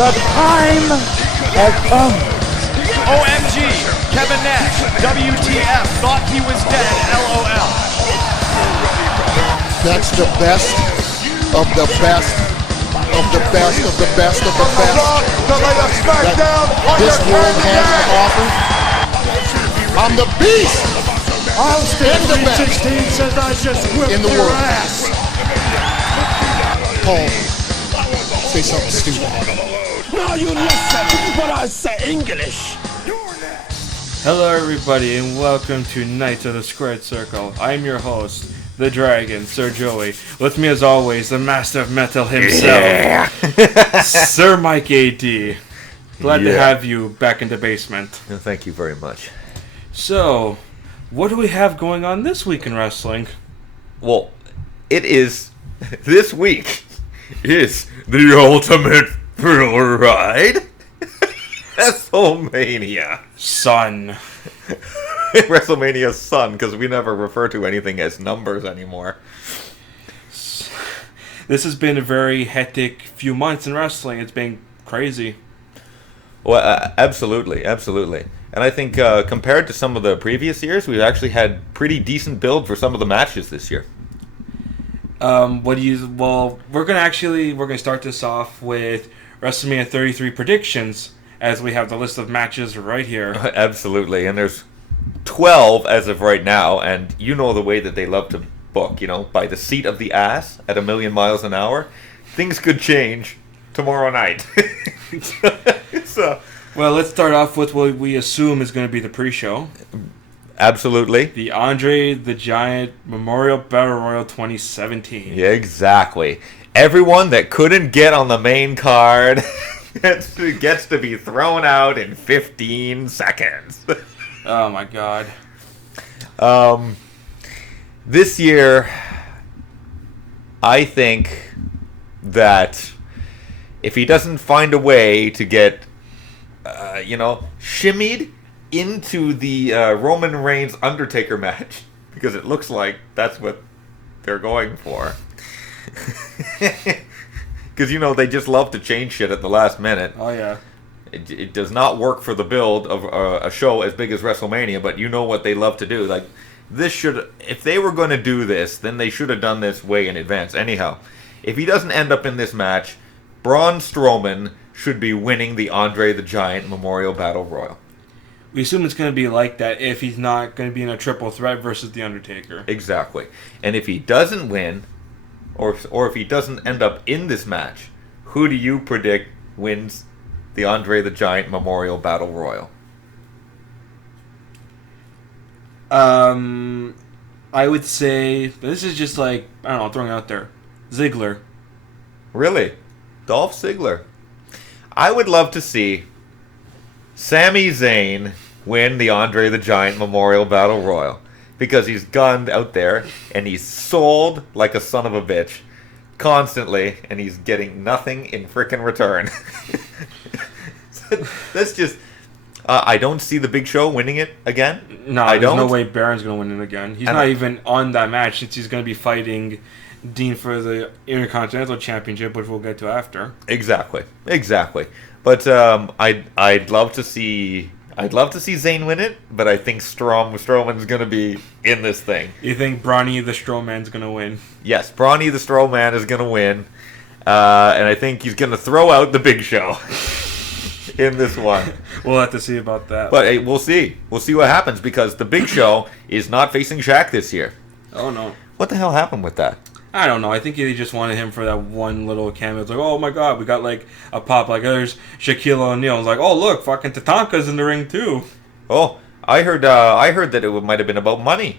The time has come. OMG, Kevin Nash, WTF, thought he was dead, LOL. That's the best of the best of the best of the best of the best that this world has to offer. I'm the beast. I'll stand the best 16 says I just whipped in the your world. ass. Paul, say something stupid. Now you listen, but I say English. Hello everybody and welcome to Knights of the Squared Circle. I'm your host, the Dragon, Sir Joey. With me as always, the Master of Metal himself, Sir Mike A.D. Glad to have you back in the basement. Thank you very much. So, what do we have going on this week in wrestling? Well, it is, this week is the ultimate thrill ride. WrestleMania. Son. WrestleMania's son, because we never refer to anything as numbers anymore. This has been a very hectic few months in wrestling. It's been crazy. Well, absolutely. And I think compared to some of the previous years, we've actually had pretty decent build for some of the matches this year. We're gonna start this off with WrestleMania 33 predictions, as we have the list of matches right here. Absolutely, and there's 12 as of right now, and you know the way that they love to book, by the seat of the ass at 1,000,000 miles an hour. Things could change tomorrow night. Well, let's start off with what we assume is going to be the pre-show. Absolutely. The Andre the Giant Memorial Battle Royal 2017. Yeah, exactly. Everyone that couldn't get on the main card gets to be thrown out in 15 seconds. Oh my god. This year, I think that if he doesn't find a way to get, shimmied into the Roman Reigns Undertaker match, because it looks like that's what they're going for. Because, they just love to change shit at the last minute. Oh, yeah. It does not work for the build of a show as big as WrestleMania, but you know what they love to do. Like, if they were going to do this, then they should have done this way in advance. Anyhow, if he doesn't end up in this match, Braun Strowman should be winning the Andre the Giant Memorial Battle Royal. We assume it's going to be like that if he's not going to be in a triple threat versus The Undertaker. Exactly. And if he doesn't win, or if he doesn't end up in this match, who do you predict wins the Andre the Giant Memorial Battle Royal? I would say, this is just like, I don't know, throwing it out there. Ziggler. Really? Dolph Ziggler. I would love to see Sami Zayn win the Andre the Giant Memorial Battle Royal, because he's gunned out there and he's sold like a son of a bitch constantly, and he's getting nothing in frickin' return. That's just... I don't see the Big Show winning it again. No, there's no way Baron's going to win it again. He's not even on that match, since he's going to be fighting Dean for the Intercontinental Championship, which we'll get to after. Exactly. But I'd love to see Zayn win it, but I think Strowman's going to be in this thing. You think Brawny the Strowman's going to win? Yes, Brawny the Strowman is going to win, and I think he's going to throw out the Big Show in this one. We'll have to see about that. But hey, we'll see. We'll see what happens, because the Big Show is not facing Shaq this year. Oh, no. What the hell happened with that? I don't know. I think they just wanted him for that one little cameo. It's like, oh my god, we got like a pop. Like, there's Shaquille O'Neal. It's like, oh look, fucking Tatanka's in the ring too. Oh, I heard that it might have been about money.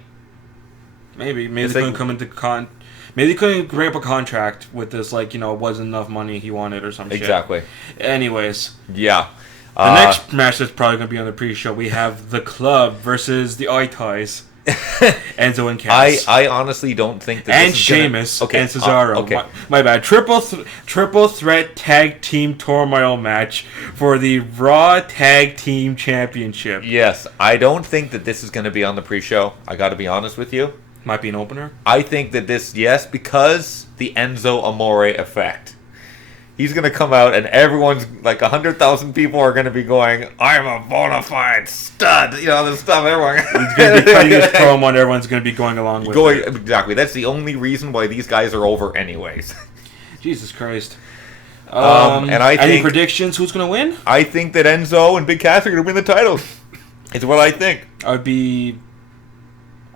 Maybe they couldn't come into maybe they couldn't bring up a contract with this. Like, it wasn't enough money he wanted or some shit. Exactly. Anyways. Yeah. The next match that's probably going to be on the pre-show, we have The Club versus the Itais. Enzo and Cass. I honestly don't think that and Sheamus and Cesaro. Okay. My bad. Triple threat tag team turmoil match for the Raw Tag Team Championship. Yes, I don't think that this is going to be on the pre-show. I got to be honest with you. Might be an opener. I think that this, yes, because the Enzo Amore effect. He's going to come out and everyone's, like 100,000 people are going to be going, I'm a bona fide stud. You know, this stuff. Everyone. He's going to be cutting his promo and everyone's going to be going along with it. Exactly. That's the only reason why these guys are over anyways. Jesus Christ. And I any think, predictions? Who's going to win? I think that Enzo and Big Cass are going to win the titles. It's what I think.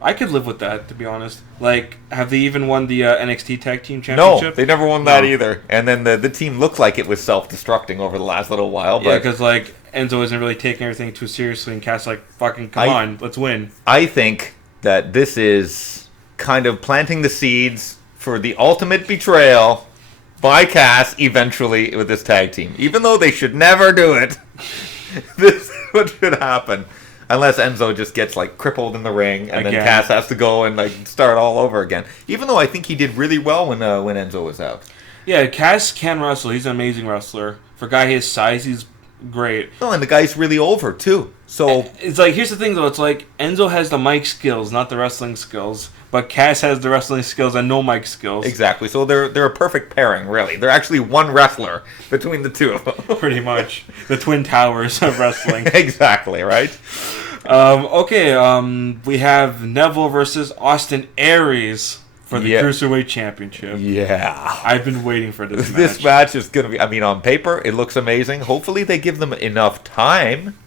I could live with that, to be honest. Like, have they even won the NXT Tag Team Championship? No, they never won that either. And then the team looked like it was self-destructing over the last little while. Yeah, because, like, Enzo isn't really taking everything too seriously, and Cass like, fucking, come on, let's win. I think that this is kind of planting the seeds for the ultimate betrayal by Cass eventually with this tag team. Even though they should never do it, this is what should happen. Unless Enzo just gets, like, crippled in the ring, and then Cass has to go and, like, start all over again. Even though I think he did really well when Enzo was out. Yeah, Cass can wrestle. He's an amazing wrestler. For a guy his size, he's great. Oh, and the guy's really over, too. So it's like, here's the thing, though. It's like, Enzo has the mic skills, not the wrestling skills. But Cass has the wrestling skills and no mic skills. Exactly. So they're a perfect pairing, really. They're actually one wrestler between the two of them. Pretty much. The Twin Towers of wrestling. Exactly, right? We have Neville versus Austin Aries for the Cruiserweight Championship. Yeah. I've been waiting for this match. This match is going to be, I mean, on paper, it looks amazing. Hopefully they give them enough time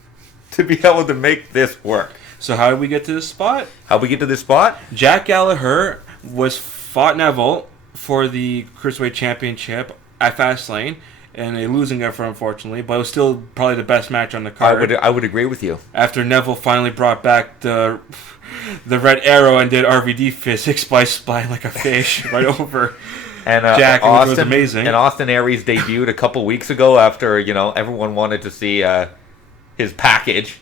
to be able to make this work. So how did we get to this spot? How'd we get to this spot? Jack Gallagher fought Neville for the Cruiserweight Championship at Fastlane, and a losing effort, unfortunately, but it was still probably the best match on the card. I would agree with you. After Neville finally brought back the Red Arrow and did RVD physics by spying like a fish right over and Jack, which was amazing. And Austin Aries debuted a couple weeks ago after, everyone wanted to see his package.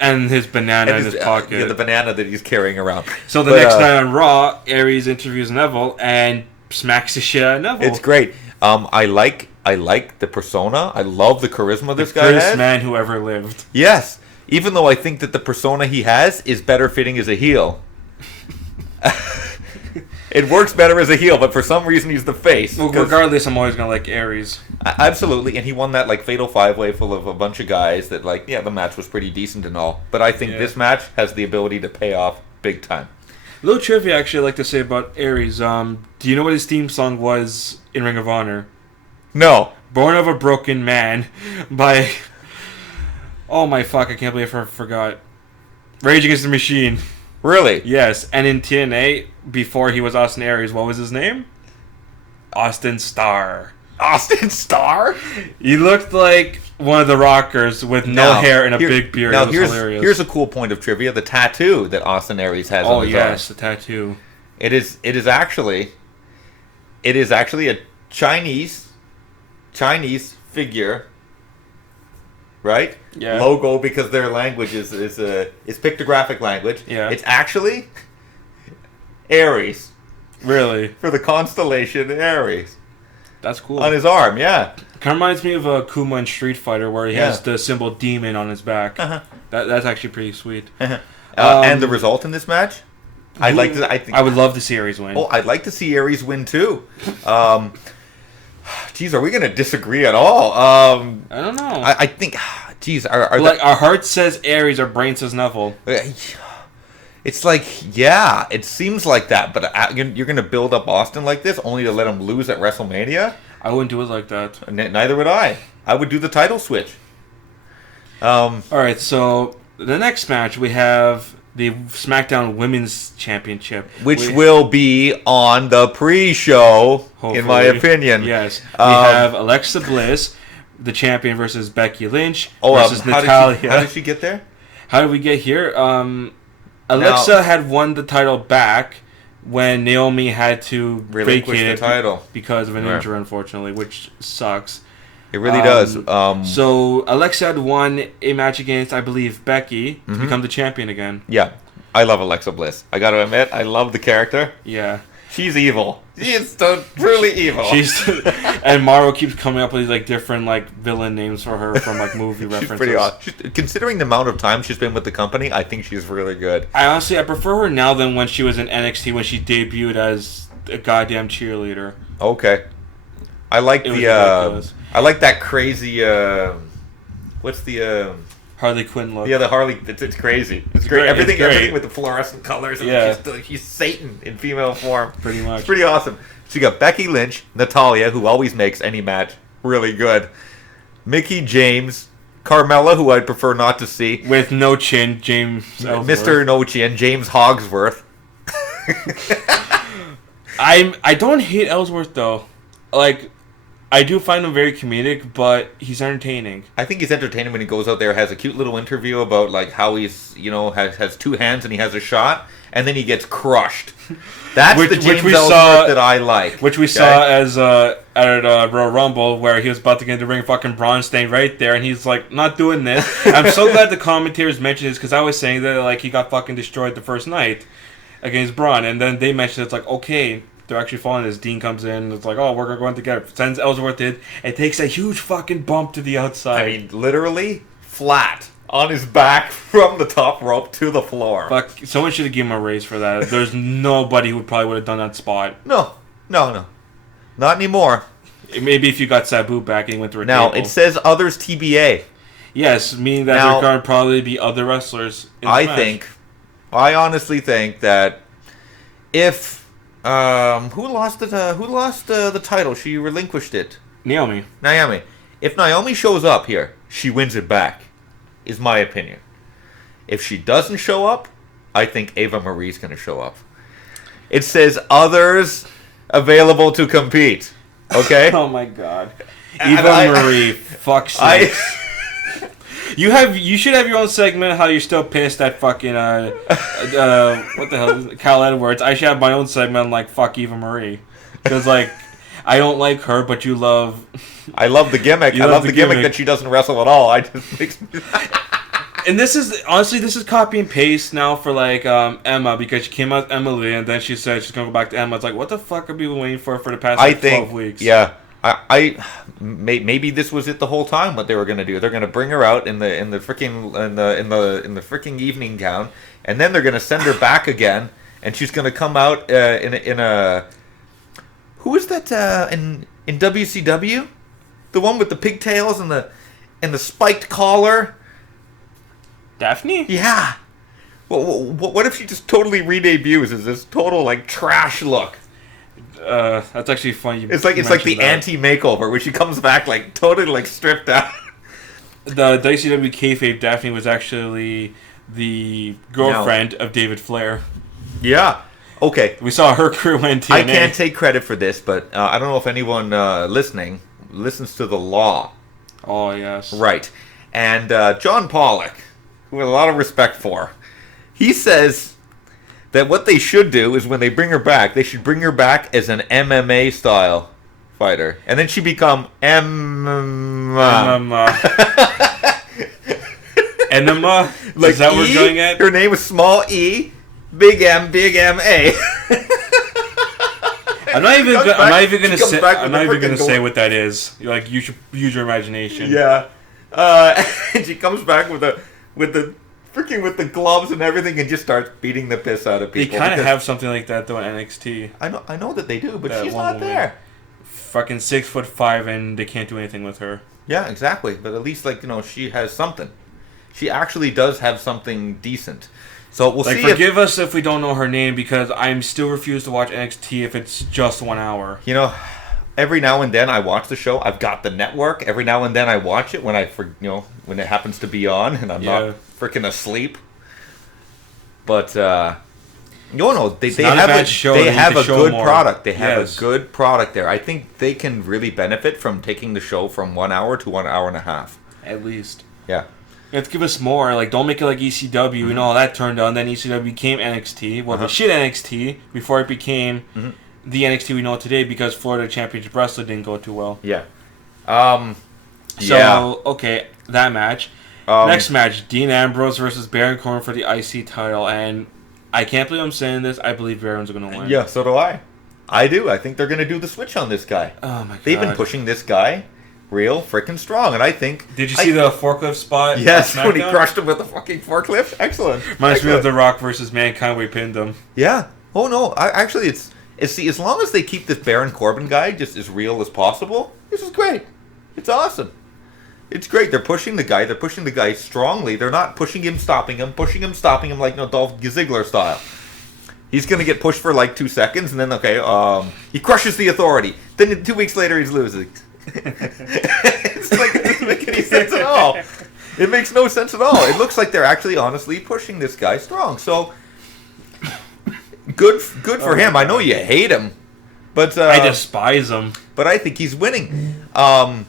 And his banana in his pocket. Yeah, the banana that he's carrying around. So the next night on Raw, Aries interviews Neville and smacks the shit out of Neville. It's great. I like the persona. I love the charisma this guy has. The greatest man who ever lived. Yes. Even though I think that the persona he has is better fitting as a heel. It works better as a heel, but for some reason he's the face. Well, regardless, I'm always going to like Aries. Absolutely, and he won that fatal 5-way full of a bunch of guys that the match was pretty decent and all. But I think this match has the ability to pay off big time. A little trivia actually I'd like to say about Aries. Do you know what his theme song was in Ring of Honor? No. Born of a Broken Man by... Oh my fuck, I can't believe I forgot. Rage Against the Machine. Really? Yes, and in TNA, before he was Austin Aries, what was his name? Austin Starr. Austin Starr? He looked like one of the Rockers with no hair and a big beard. Now, it was hilarious. Here's a cool point of trivia: the tattoo that Austin Aries has on his arm. The tattoo. It is actually a Chinese figure. Right? Yeah. Logo, because their language is pictographic language. Yeah. It's actually Aries. Really? For the constellation Aries. That's cool. On his arm, yeah. Kind of reminds me of Kuma in Street Fighter, where he has the symbol demon on his back. Uh-huh. That's actually pretty sweet. And the result in this match? I would love to see Aries win. Oh, I'd like to see Aries win too. Geez, are we going to disagree at all? I don't know. I think, geez, our heart says Aries, our brain says Neville. It's like, yeah, it seems like that, but you're going to build up Austin like this only to let him lose at WrestleMania? I wouldn't do it like that. Neither would I. I would do the title switch. All right, so the next match we have the SmackDown Women's Championship, which will be on the pre-show, hopefully, in my opinion. Yes, we have Alexa Bliss, the champion, versus Becky Lynch versus Natalya. How did she get there? How did we get here? Alexa had won the title back when Naomi had to vacate it title because of an injury, unfortunately, which sucks. It really does. So Alexa had won a match against, I believe, Becky to become the champion again. Yeah. I love Alexa Bliss. I got to admit, I love the character. Yeah. She's evil. She is so truly evil. And Mauro keeps coming up with these different villain names for her from movie references. She's pretty awesome. Considering the amount of time she's been with the company, I think she's really good. I prefer her now than when she was in NXT when she debuted as a goddamn cheerleader. Okay. I like It was the ridiculous. I like that crazy what's the Harley Quinn look. yeah, the Harley. It's crazy. It's great. great. Everything, It's great. everything with the fluorescent colors. And Yeah. she's Satan in female form. Pretty much. It's pretty awesome. So you got Becky Lynch, Natalia, who always makes any match really good, Mickey James, Carmella, who I'd prefer not to see, With no chin, James Ellsworth. Mr. Inochi, and James Hogsworth. I don't hate Ellsworth though. Like, I do find him very comedic, but he's entertaining. I think he's entertaining when he goes out there, has a cute little interview about like how he's has two hands and he has a shot, and then he gets crushed. That's the James Ellsworth that I like. Which we saw as at Royal Rumble, where he was about to get into the ring, fucking Braun staying right there, and he's like, not doing this. I'm so glad the commentators mentioned this, because I was saying that like he got fucking destroyed the first night against Braun, and then they mentioned it's like, okay, they're actually following this. Dean comes in, it's like, oh, we're going together. Sends Ellsworth in, and takes a huge fucking bump to the outside. I mean, literally flat on his back from the top rope to the floor. Fuck, someone should have given him a raise for that. There's nobody who probably would have done that spot. No. Not anymore. Maybe if you got Sabu back and he went through a Now, table. it says others TBA. Yes, meaning that Now, there could probably be other wrestlers in I Smash. honestly think that if who lost the title? She relinquished it. Naomi. Naomi. If Naomi shows up here, she wins it back. Is my opinion. If she doesn't show up, I think Ava Marie's going to show up. It says others available to compete. Okay? Oh my god. And Eva Marie, fuck I, You should have your own segment how you're still pissed at fucking what the hell is it? Cal Edwards. I should have my own segment on, like, fuck Eva Marie. Because like I don't like her, but you love I love the gimmick. You I love love the the gimmick gimmick. that she doesn't wrestle at all. I just makes me And this is honestly, this is copy and paste now for like Emma, because she came out with Emily and then she said she's gonna go back to Emma. It's like, what the fuck are people waiting for the past I like, 12 think, weeks? yeah. Maybe this was it the whole time. What they were gonna do? They're gonna bring her out in the freaking evening gown, and then they're gonna send her back again, and she's gonna come out in a who is that in WCW, the one with the pigtails and the spiked collar. Daphne? Yeah. What if she just totally re-debuts as this total like trash look? That's actually funny. It's like the anti-makeover where she comes back like totally like stripped down. The WCW kayfabe Daphne was actually the girlfriend of David Flair. Yeah. Okay. We saw her crew in TNA. I can't take credit for this, but I don't know if anyone listening listens to the Law. Oh yes. Right. And John Pollock, who I have a lot of respect for, he says that what they should do is when they bring her back, they should bring her back as an MMA style fighter, and then she become Enema. Enema? like Is that what E, we're going at? her name is small E, big M, big M A. I'm not even gonna She comes say. back I'm with not the even gonna freaking say door. what that is. Like, you should use your imagination. Yeah. And she comes back with the gloves and everything and just starts beating the piss out of They people. kind of because- have something like that though in NXT. I know that they do, but That she's one not woman. there. Fucking 6'5" and they can't do anything with her. Yeah, exactly. But at least she has something. She actually does have something decent. So we'll Like, see. forgive us if we don't know her name, because I'm still refused to watch NXT if it's just 1 hour. Every now and then I watch the show. I've got the network. Every now and then I watch it when when it happens to be on and I'm not freaking asleep. But they not a have bad show. they They need have to a show good more. product. They have Yes. a good product there. I think they can really benefit from taking the show from 1 hour to 1 hour and a half. At least. Yeah. You have to give us more. Like, don't make it like ECW. We know how that turned out. Then ECW became NXT. Well, the shit NXT before it became the NXT we know today, because Florida Championship Wrestling didn't go too well. Yeah. So, okay, that match. Um, Next match, Dean Ambrose versus Baron Corbin for the IC title. And I can't believe I'm saying this. I believe Baron's going to win. Yeah, so do I. I do. I think they're going to do the switch on this guy. Oh, my God. They've been pushing this guy real freaking strong, and I think... Did you see the forklift spot? Yes, on when he SmackDown? crushed him with the fucking forklift. Excellent. Reminds me of Excellent. The Rock versus Mankind. We pinned him. Yeah. Oh no. Actually, See, as long as they keep this Baron Corbin guy just as real as possible, this is great. It's awesome. It's great. They're pushing the guy. They're pushing the guy strongly. They're not pushing him, stopping him like Dolph Ziggler style. He's going to get pushed for like 2 seconds, and then, he crushes the Authority. Then 2 weeks later, he's losing. It's like, it doesn't make any sense at all. It makes no sense at all. It looks like they're actually honestly pushing this guy strong. So, good for him. I know you hate him, but I despise him. But I think he's winning. I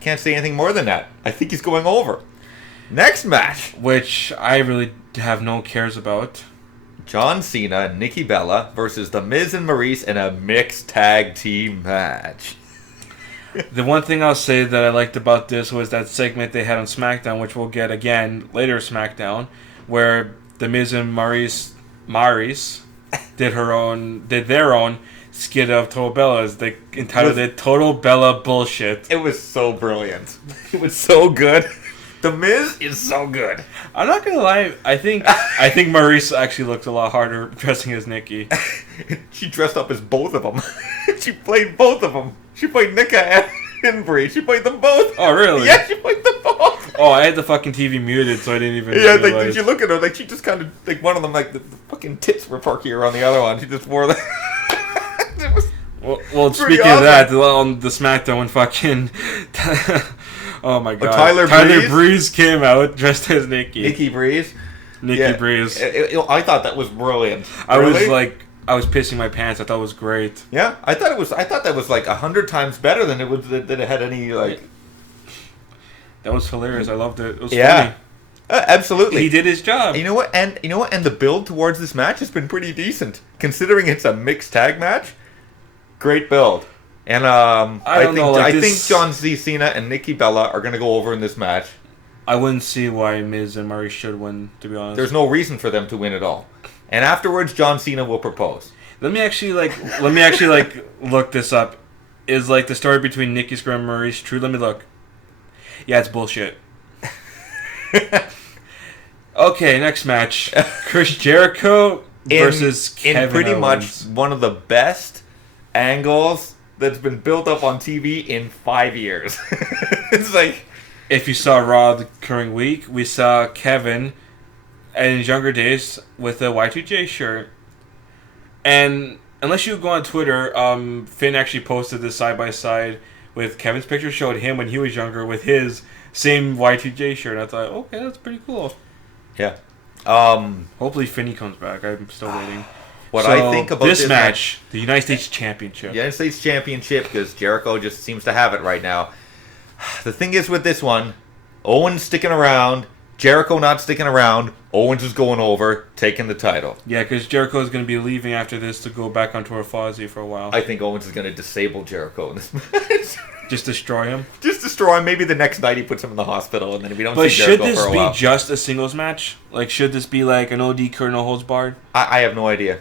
can't say anything more than that. I think he's going over. Next match, which I really have no cares about. John Cena and Nikki Bella versus The Miz and Maurice in a mixed tag team match. The one thing I'll say that I liked about this was that segment they had on SmackDown, which we'll get again later SmackDown, where The Miz and Maurice did their own skit of Total Bellas. They entitled it Total Bella Bullshit. It was so brilliant. It was so good. The Miz is so good. I'm not gonna lie. I think Maurice actually looks a lot harder dressing as Nikki. She dressed up as both of them. She played both of them. She played Nika and Brie. She played them both. Oh really? Yeah, she played them both. Oh, I had the fucking TV muted, so I didn't even. Yeah, realize. did you look at her? Like she just kind of one of them, the fucking tits were perkier on the other one. She just wore the. It was well, speaking awesome. of that, on the SmackDown when fucking. Oh my god. Tyler Breeze came out dressed as Nikki. Nikki Breeze. Breeze. I thought that was brilliant. I was pissing my pants. I thought it was great. Yeah, I thought that was like 100 times better than it had any like. That was hilarious. I loved it. It was funny. funny. Absolutely. He did his job. You know what? And the build towards this match has been pretty decent, considering it's a mixed tag match. Great build. And I think John Cena and Nikki Bella are going to go over in this match. I wouldn't see why Miz and Maurice should win, to be honest. There's no reason for them to win at all. And afterwards, John Cena will propose. Let me actually look this up. Is like the story between Nikki Scrum and Maurice true? Let me look. Yeah, it's bullshit. Okay, next match. Chris Jericho versus Kevin in pretty Owens. much one of the best angles that's been built up on TV in 5 years. It's like, if you saw Raw the current week, we saw Kevin in his younger days with a Y2J shirt. And unless you go on Twitter, Finn actually posted this side by side with Kevin's picture, showed him when he was younger with his same Y2J shirt. I thought, okay, that's pretty cool. Yeah. Hopefully Finney comes back. I'm still waiting. I think about this match, the United States Championship. United States Championship, because Jericho just seems to have it right now. The thing is with this one, Owens sticking around, Jericho not sticking around, Owens is going over, taking the title. Yeah, because Jericho is going to be leaving after this to go back on Tour Fozzy for a while. I think Owens is going to disable Jericho in this match. Just destroy him? Just destroy him. Maybe the next night he puts him in the hospital, and then we don't see Jericho for a while. But should this be just a singles match? Like, should this be like an OD Kurt No Holds Barred? I have no idea.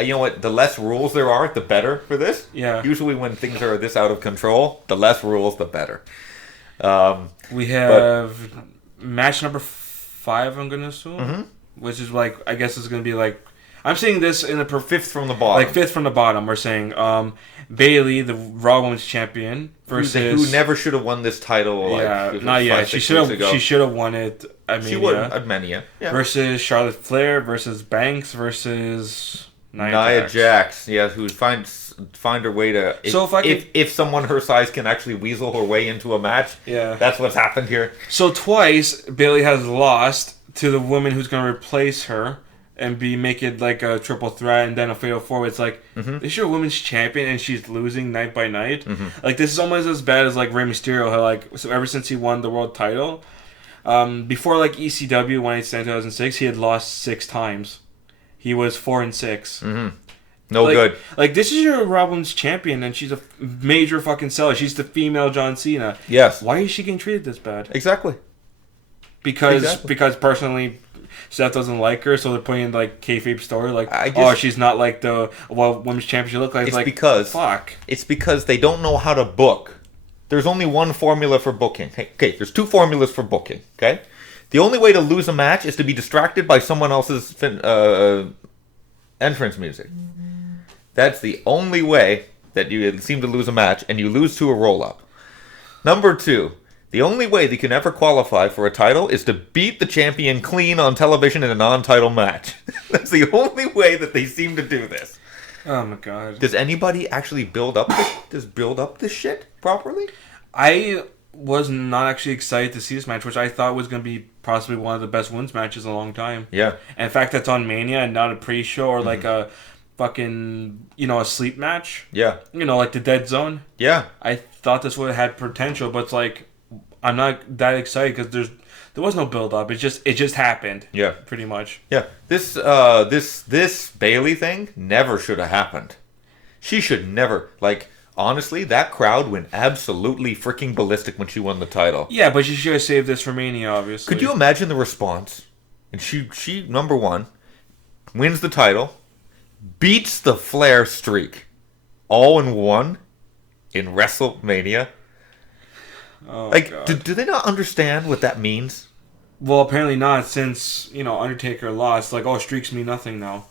You know what? The less rules there are, the better for this. Yeah. Usually when things are this out of control, the less rules, the better. We have match number 5, I'm going to assume. Mm-hmm. Which is like, I guess it's going to be like, I'm saying this in the fifth from the bottom. Like 5th from the bottom. We're saying Bayley, the Raw Women's Champion, versus who never should have won this title. Not yet. She should have won it at Mania. She would at Mania. Yeah. Versus Charlotte Flair versus Banks versus Nia Jax. Yeah, who find her way to. If someone her size can actually weasel her way into a match. Yeah, that's what's happened here. So twice Bayley has lost to the woman who's going to replace her and make it like a triple threat and then a fatal 4. It's like, this is your women's champion and she's losing night by night. Mm-hmm. Like, this is almost as bad as like Rey Mysterio, how ever since he won the world title, before like ECW when he started in 2006, he had lost 6 times. He was 4-6. Mm-hmm. No good. Like, this is your Raw Women's champion and she's a major fucking seller. She's the female John Cena. Yes. Why is she getting treated this bad? Exactly. Because personally Seth doesn't like her, so they're putting in like kayfabe story, like, she's not like the women's champion she looked like. It's because they don't know how to book. There's only one formula for booking. There's 2 formulas for booking. Okay, the only way to lose a match is to be distracted by someone else's entrance music. That's the only way that you seem to lose a match, and you lose to a roll-up. Number 2, the only way they can ever qualify for a title is to beat the champion clean on television in a non-title match. That's the only way that they seem to do this. Oh my god. Does anybody actually build up this shit properly? I was not actually excited to see this match, which I thought was going to be possibly one of the best women's matches in a long time. Yeah. And in fact, that's on Mania and not a pre-show or like a fucking, a sleep match. Yeah. Like the Dead Zone. Yeah. I thought this would have had potential, but it's like, I'm not that excited because there was no build-up. It just happened. Yeah. Pretty much. Yeah. This Bailey thing never should have happened. She should never, honestly, that crowd went absolutely freaking ballistic when she won the title. Yeah, but she should have saved this for Mania, obviously. Could you imagine the response? And she number 1, wins the title, beats the Flair streak, all in one, in WrestleMania. Oh, do they not understand what that means? Well, apparently not, since, Undertaker lost. Streaks mean nothing now.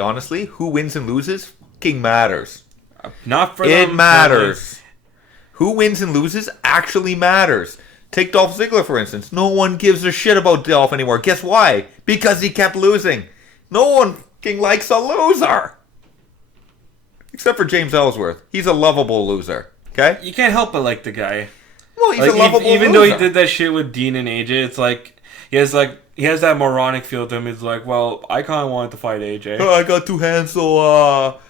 Honestly, who wins and loses? King matters. Not for It them. matters. Who wins and loses actually matters. Take Dolph Ziggler, for instance. No one gives a shit about Dolph anymore. Guess why? Because he kept losing. No one fucking likes a loser. Except for James Ellsworth. He's a lovable loser. Okay? You can't help but like the guy. Well, he's a lovable even loser. though he did that shit with Dean and AJ, it's like he has that moronic feel to him. It's like, well, I kind of wanted to fight AJ. I got 2 hands, so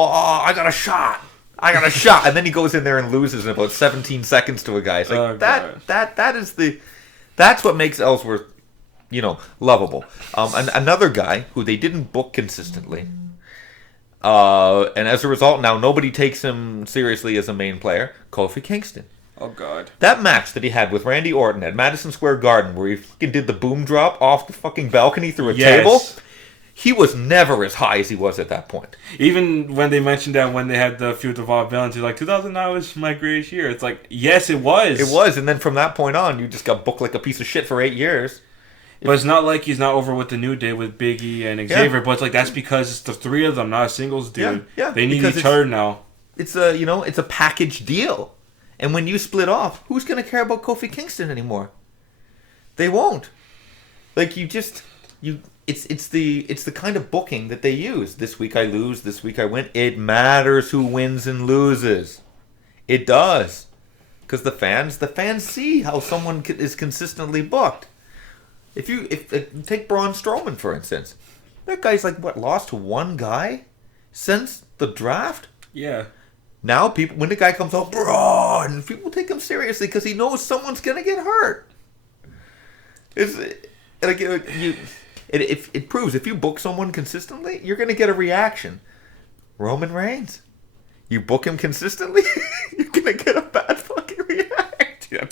I got a shot. And then he goes in there and loses in about 17 seconds to a guy. It's like, that's what makes Ellsworth, lovable. And another guy who they didn't book consistently, and as a result, now nobody takes him seriously as a main player, Kofi Kingston. Oh, God. That match that he had with Randy Orton at Madison Square Garden, where he fucking did the boom drop off the fucking balcony through a table, he was never as high as he was at that point. Even when they mentioned that when they had the feud of all villains, he's like, 2009 was my greatest year. It's like, yes, it was. It was, and then from that point on, you just got booked like a piece of shit for 8 years. But it's not like he's not over with the New Day with Big E and Xavier, but it's like that's because it's the 3 of them, not a singles dude. Yeah, they need each other now. It's a package deal. And when you split off, who's going to care about Kofi Kingston anymore? They won't. It's the kind of booking that they use. This week I lose, this week I win. It matters who wins and loses. It does. Because the fans see how someone is consistently booked. If take Braun Strowman, for instance. That guy's lost to one guy since the draft? Yeah. Now, when the guy comes out, Braun, people take him seriously because he knows someone's going to get hurt. It proves if you book someone consistently, you're going to get a reaction. Roman Reigns, you book him consistently, you're going to get a bad fucking reaction.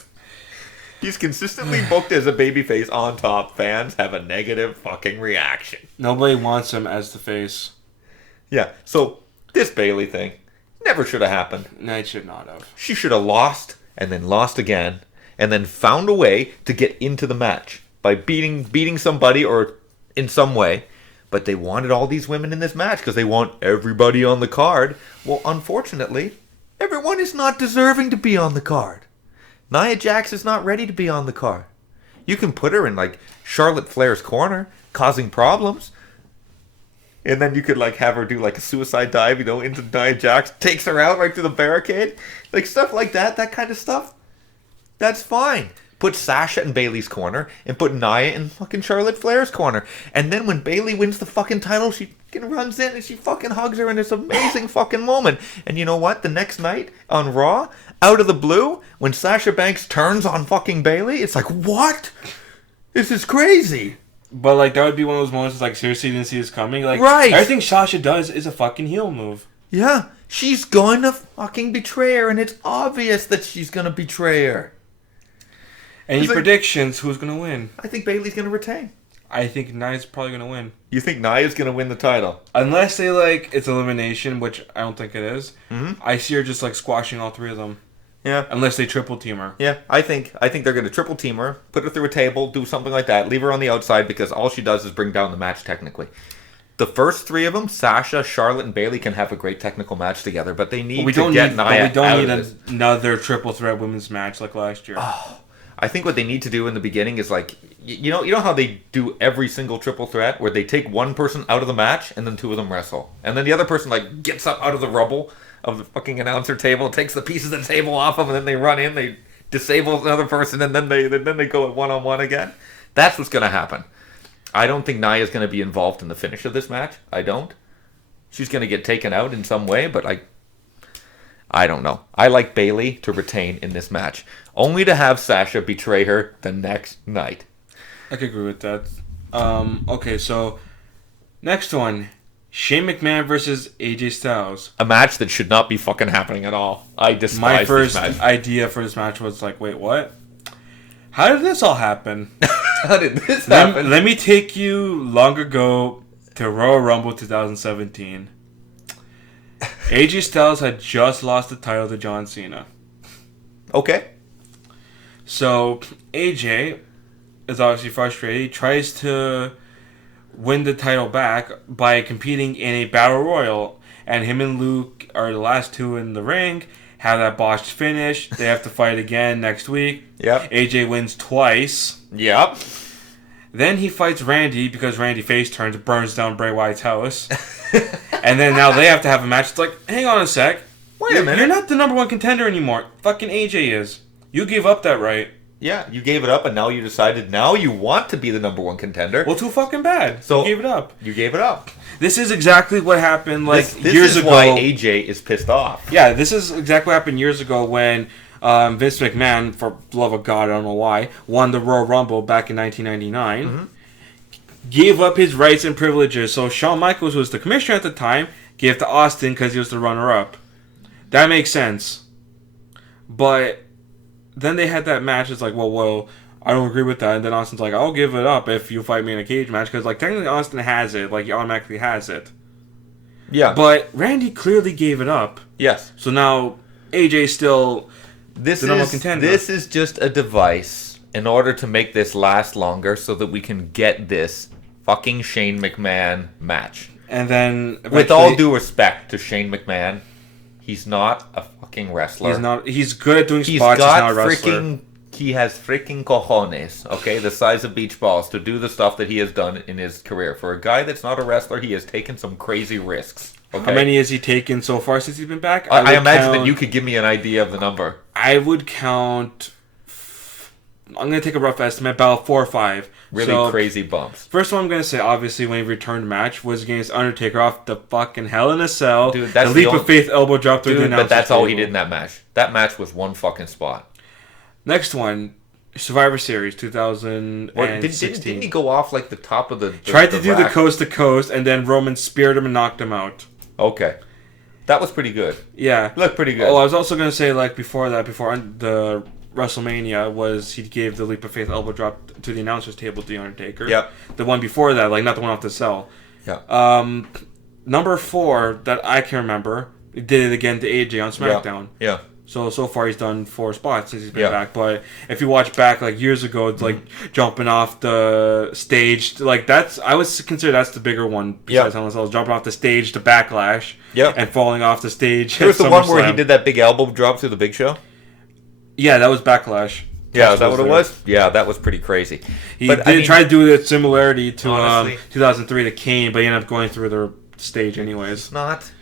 He's consistently booked as a babyface on top. Fans have a negative fucking reaction. Nobody wants him as the face. Yeah, so this Bayley thing never should have happened. No, it should not have. She should have lost and then lost again and then found a way to get into the match by beating somebody or in some way. But they wanted all these women in this match because they want everybody on the card. Well, unfortunately, everyone is not deserving to be on the card. Nia Jax is not ready to be on the card. You can put her in Charlotte Flair's corner, causing problems. And then you could have her do a suicide dive, into Nia Jax, takes her out right through the barricade. Stuff like that kind of stuff. That's fine. Put Sasha in Bayley's corner and put Nia in fucking Charlotte Flair's corner. And then when Bayley wins the fucking title, she fucking runs in and she fucking hugs her in this amazing fucking moment. And you know what? The next night on Raw, out of the blue, when Sasha Banks turns on fucking Bayley, it's like, what? This is crazy. But that would be one of those moments seriously didn't see this coming. Right. Everything Sasha does is a fucking heel move. Yeah. She's going to fucking betray her, and it's obvious that she's going to betray her. Any predictions? Who's going to win? I think Bayley's going to retain. I think Nia's probably going to win. You think Nia's going to win the title? Unless they it's elimination, which I don't think it is. Mm-hmm. I see her just squashing all 3 of them. Yeah. Unless they triple team her. Yeah, I think they're going to triple team her, put her through a table, do something like that, leave her on the outside because all she does is bring down the match technically. the first three of them, Sasha, Charlotte, and Bayley, can have a great technical match together, but they need we to don't get need, Nia but we don't out need of this. another triple threat women's match like last year. I think what they need to do in the beginning is like, you know how they do every single triple threat where they take one person out of the match and then two of them wrestle, and then the other person like gets up out of the rubble of the fucking announcer table, takes the pieces of the table off them, and then they run in, they disable another person, and then they go at one-on-one again. That's what's gonna happen. I don't think Nia's gonna be involved in the finish of this match. I don't. She's gonna get taken out in some way, but I don't know. I like Bayley to retain in this match, only to have Sasha betray her the next night. I could agree with that. Okay, so next one, Shane McMahon versus AJ Styles. A match that should not be fucking happening at all. I despise My first this match. idea for this match was like, wait, what? How did this all happen? How did this happen? Let me take you long ago to Royal Rumble 2017. AJ Styles had just lost the title to John Cena. Okay. So AJ is obviously frustrated. He tries to win the title back by competing in a battle royal, and him and Luke are the last two in the ring. Have that botched finish. They have to fight again next week. Yep. AJ wins twice. Yep. Then he fights Randy because Randy face turns, burns down Bray Wyatt's house. And then now they have to have a match. It's like, hang on a sec. Wait a minute. You're not the number one contender anymore. Fucking AJ is. You gave up that right. Yeah, you gave it up, and now you decided now you want to be the number one contender. Well, too fucking bad. So you gave it up. You gave it up. This is exactly what happened This years is ago. why AJ is pissed off. Yeah, this is exactly what happened years ago when Vince McMahon, for the love of God, I don't know why, won the Royal Rumble back in 1999. Mm-hmm. Gave up his rights and privileges. So Shawn Michaels was the commissioner at the time, gave it to Austin because he was the runner-up. That makes sense. But then they had that match. It's like, well, I don't agree with that. And then Austin's like, I'll give it up if you fight me in a cage match. Because, like, technically Austin has it. Like, he automatically has it. Yeah. But Randy clearly gave it up. Yes. So now AJ's still the number one contender. This is just a device in order to make this last longer so that we can get this fucking Shane McMahon match. And then with all due respect to Shane McMahon, he's not a fucking wrestler. He's good at doing spots. He's not a wrestler. He has freaking cojones, okay, the size of beach balls, to do the stuff that he has done in his career. For a guy that's not a wrestler, he has taken some crazy risks. Okay? How many has he taken so far since he's been back? I imagine that you could give me an idea of the number. I would count. I'm going to take a rough estimate, about 4 or 5. Really crazy bumps. First one I'm going to say, obviously, when he returned match, was against Undertaker off the fucking Hell in a Cell. Dude, that's the leap of faith elbow drop through the announcer's but that's all he table. did in that match. That match was one fucking spot. Next one, Survivor Series 2016. Didn't he go off like the top of the Tried to do the rack? coast to coast, and then Roman speared him and knocked him out. Okay. That was pretty good. Yeah. Looked pretty good. Oh, I was also going to say, like, before the WrestleMania, was he gave the leap of faith elbow drop to the announcer's table to the Undertaker. Yep. The one before that, like, not the one off the cell. Yeah. Number 4 that I can remember, he did it again to AJ on SmackDown. Yeah. So far he's done 4 spots since he's been Yeah. back. But if you watch back, like, years ago, it's like jumping off the stage. Like, I would consider that's the bigger one besides Hell in a Cell. Jumping off the stage to Backlash. Yep. And falling off the stage. There was the one where he SummerSlam. did that big elbow drop through the Big Show. Yeah, that was Backlash. Yeah, is that what it was? Yeah, that was pretty crazy. He But, did try to do a similarity to honestly, 2003 to Kane, but he ended up going through the stage anyways.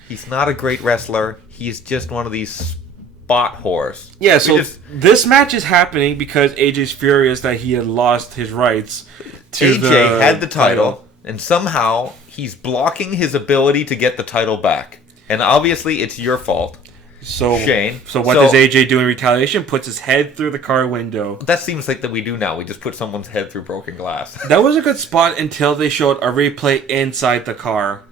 He's not a great wrestler. He's just one of these spot whores. Yeah, so this match is happening because AJ's furious that he had lost his rights to AJ had the title, and somehow he's blocking his ability to get the title back. And obviously, it's your fault. So Shane. So what does AJ do in retaliation? Puts his head through the car window. That seems like that we do now. We just put someone's head through broken glass. That was a good spot until they showed a replay inside the car.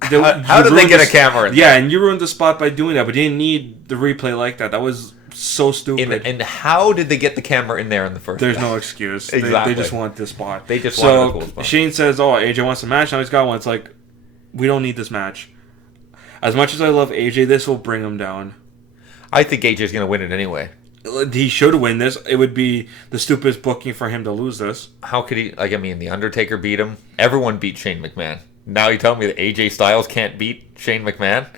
How did they get a camera in there? Yeah, and you ruined the spot by doing that, but you didn't need the replay like that. That was so stupid. And how did they get the camera in there in the first There's place? no excuse. Exactly. They just want this spot. They just wanted a cool spot. Shane says, oh, AJ wants a match. Now he's got one. It's like, we don't need this match. As much as I love AJ, this will bring him down. I think AJ's going to win it anyway. He should win this. It would be the stupidest booking for him to lose this. How could he? Like, I mean, The Undertaker beat him. Everyone beat Shane McMahon. Now you tell me that AJ Styles can't beat Shane McMahon?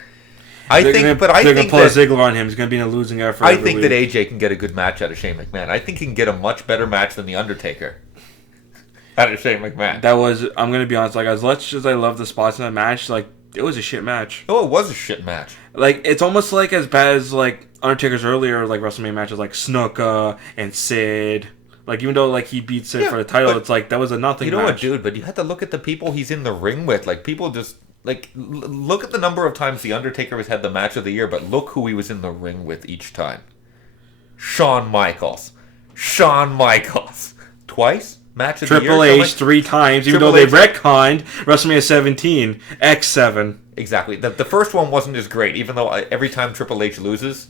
They're they're gonna pull a Ziggler on him. He's gonna be in a losing effort. I think that AJ can get a good match out of Shane McMahon. I think he can get a much better match than The Undertaker out of Shane McMahon. I'm gonna be honest, like, as much as I love the spots in that match, like, it was a shit match. Oh, it was a shit match. Like, it's almost like as bad as, like, Undertaker's earlier, like, WrestleMania matches, like Snuka and Sid. Like, even though, like, he beat Sid for the title, it's like, that was a nothing match. You know what, dude? But you have to look at the people he's in the ring with. Like, people just... Like, look at the number of times The Undertaker has had the match of the year, but look who he was in the ring with each time. Shawn Michaels. Twice? Match of the year? Triple H 3 times, even though they retconned WrestleMania 17, X7. Exactly. The first one wasn't as great, even though every time Triple H loses,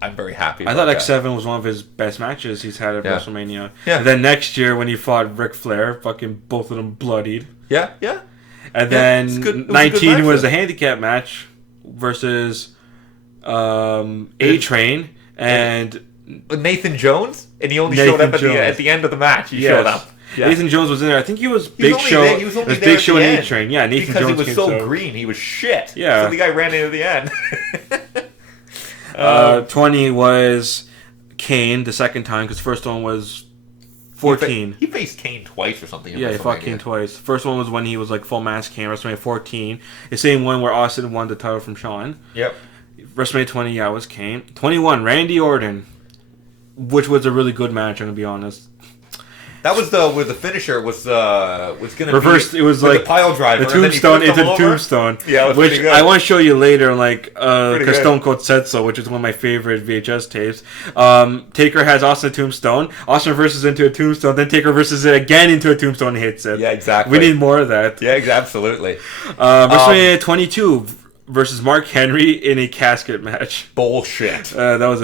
I'm very happy about I thought X7 was one of his best matches he's had at WrestleMania. Yeah. And then next year, when he fought Ric Flair, fucking both of them bloodied. Yeah. And then it was 19 was the handicap match versus A-Train and Nathan Jones, and he only showed up at the end of the match. He showed up. Yeah. Nathan Jones was in there. I think he was Big Show. He was only Big Show and A-Train. Yeah, Nathan because Jones he was so green. He was shit. Yeah. So the guy ran into the end. 20 was Kane the second time because first one was 14. He faced Kane twice or something. Yeah, he fought Kane twice. First one was when he was like full mask Kane, WrestleMania 14. The same one where Austin won the title from Shawn. Yep. WrestleMania 20, was Kane. 21, Randy Orton, which was a really good match, I'm going to be honest. That was where the finisher was going to reversed. Be it was like the pile driver, the tombstone into the tombstone. Yeah, it was which pretty good. I want to show you later, like good. Stone Cold said so, which is one of my favorite VHS tapes. Taker has Austin Tombstone. Austin reverses into a tombstone, then Taker reverses it again into a tombstone and hits it. Yeah, exactly. We need more of that. Yeah, absolutely. WrestleMania 22 versus Mark Henry in a casket match. Bullshit. That was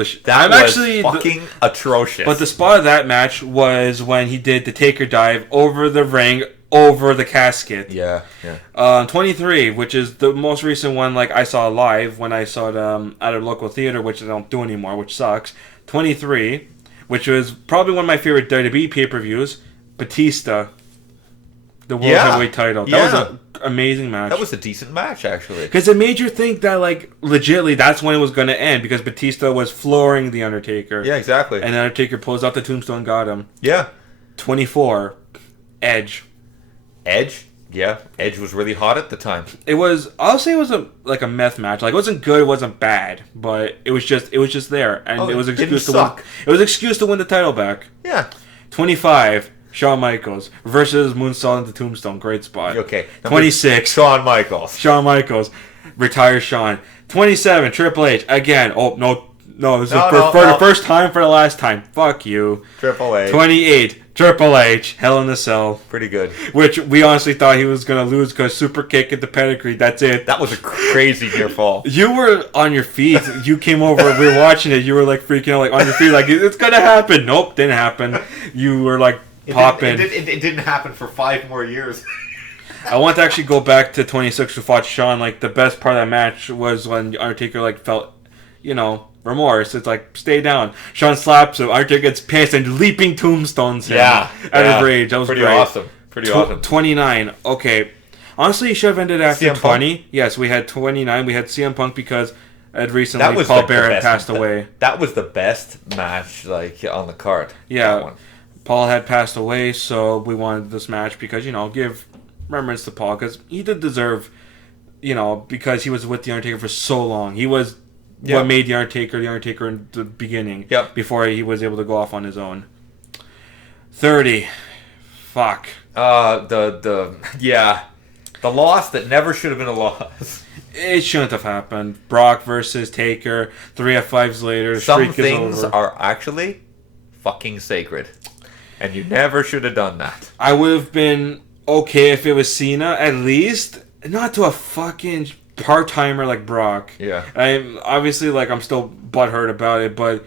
fucking atrocious. But the spot of that match was when he did the Taker dive over the ring, over the casket. Yeah. 23, which is the most recent one like I saw live when I saw it at a local theater, which I don't do anymore, which sucks. 23, which was probably one of my favorite WWE pay-per-views, Batista. The World Heavyweight title. That was an amazing match. That was a decent match, actually. Because it made you think that, like, legitimately, that's when it was going to end. Because Batista was flooring The Undertaker. Yeah, exactly. And The Undertaker pulls out the tombstone, got him. Yeah. 24, Edge. Edge? Yeah. Edge was really hot at the time. I'll say it was a meth match. Like, it wasn't good, it wasn't bad. But it was just there. And it was an excuse to win. It was an excuse to win the title back. Yeah. 25, Shawn Michaels versus Moonsault into Tombstone. Great spot. Okay. 26. Shawn Michaels. Retires Shawn. 27. Triple H. Again. Oh, no. This is for the first time, for the last time. Fuck you. Triple H. 28. Triple H. Hell in a Cell. Pretty good. Which we honestly thought he was going to lose because super kick at the pedigree. That's it. That was a crazy near fall. You were on your feet. You came over. We were watching it. You were like freaking out, like on your feet. Like, it's going to happen. Nope. Didn't happen. You were like, It didn't happen for 5 more years. I want to actually go back to 26 to watch Shawn. Like, the best part of that match was when Undertaker, like, felt, remorse. It's like, stay down. Shawn slaps him. Undertaker gets pissed and leaping tombstones him. Out of rage. That was pretty great. Awesome. Pretty awesome. 29. Okay. Honestly, you should have ended after CM 20. Punk? Yes, we had 29. We had CM Punk because recently Paul Bearer had passed away. That was the best match, like, on the card. Yeah. Paul had passed away, so we wanted this match because, give remembrance to Paul, because he did deserve, because he was with The Undertaker for so long. He was what made The Undertaker in the beginning, before he was able to go off on his own. 30. Fuck. The loss that never should have been a loss. It shouldn't have happened. Brock versus Taker, 3 F5s later, Some streak is things over. are actually fucking sacred. And you never should have done that. I would have been okay if it was Cena, at least. Not to a fucking part-timer like Brock. Yeah. I'm still butthurt about it, but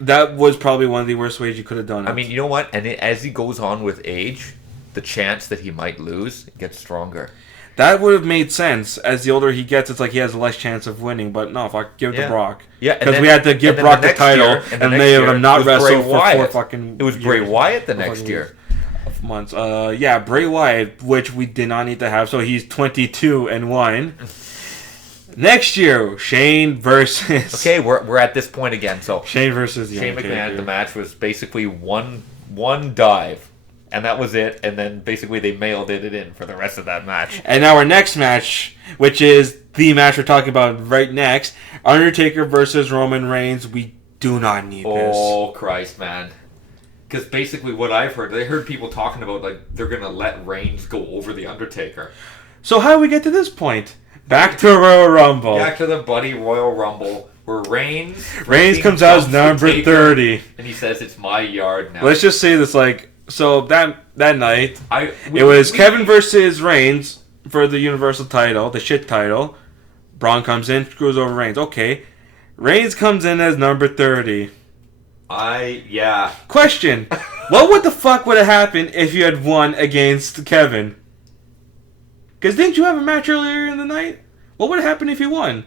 that was probably one of the worst ways you could have done it. I mean, you know what? And as he goes on with age, the chance that he might lose gets stronger. That would have made sense. As the older he gets, it's like he has less chance of winning. But no, fuck, give it to Brock. Yeah, because we had to give Brock the title, and they would have not wrestled for 4 fucking. It was Bray Wyatt the next year. months. Yeah, Bray Wyatt, which we did not need to have, so he's 22-1. Next year, Shane versus. Okay, we're at this point again. So Shane versus the Shane Undertaker. McMahon. The match was basically one dive, and that was it. And then basically they mailed it in for the rest of that match. And now our next match, which is the match we're talking about right next, Undertaker versus Roman Reigns. We do not need this. Oh Christ, man! Because basically what I've heard, I heard people talking about like they're gonna let Reigns go over the Undertaker. So how do we get to this point? Back to Royal Rumble. Back to the Buddy Royal Rumble, where Reigns comes out as dumps the number Taker, 30. and he says it's my yard now. Let's just say this, like, so that night, it was Kevin versus Reigns for the Universal title, the shit title. Braun comes in, screws over Reigns. Okay. Reigns comes in as number 30. Question. What would the fuck would have happened if you had won against Kevin? Because didn't you have a match earlier in the night? What would have happened if you won?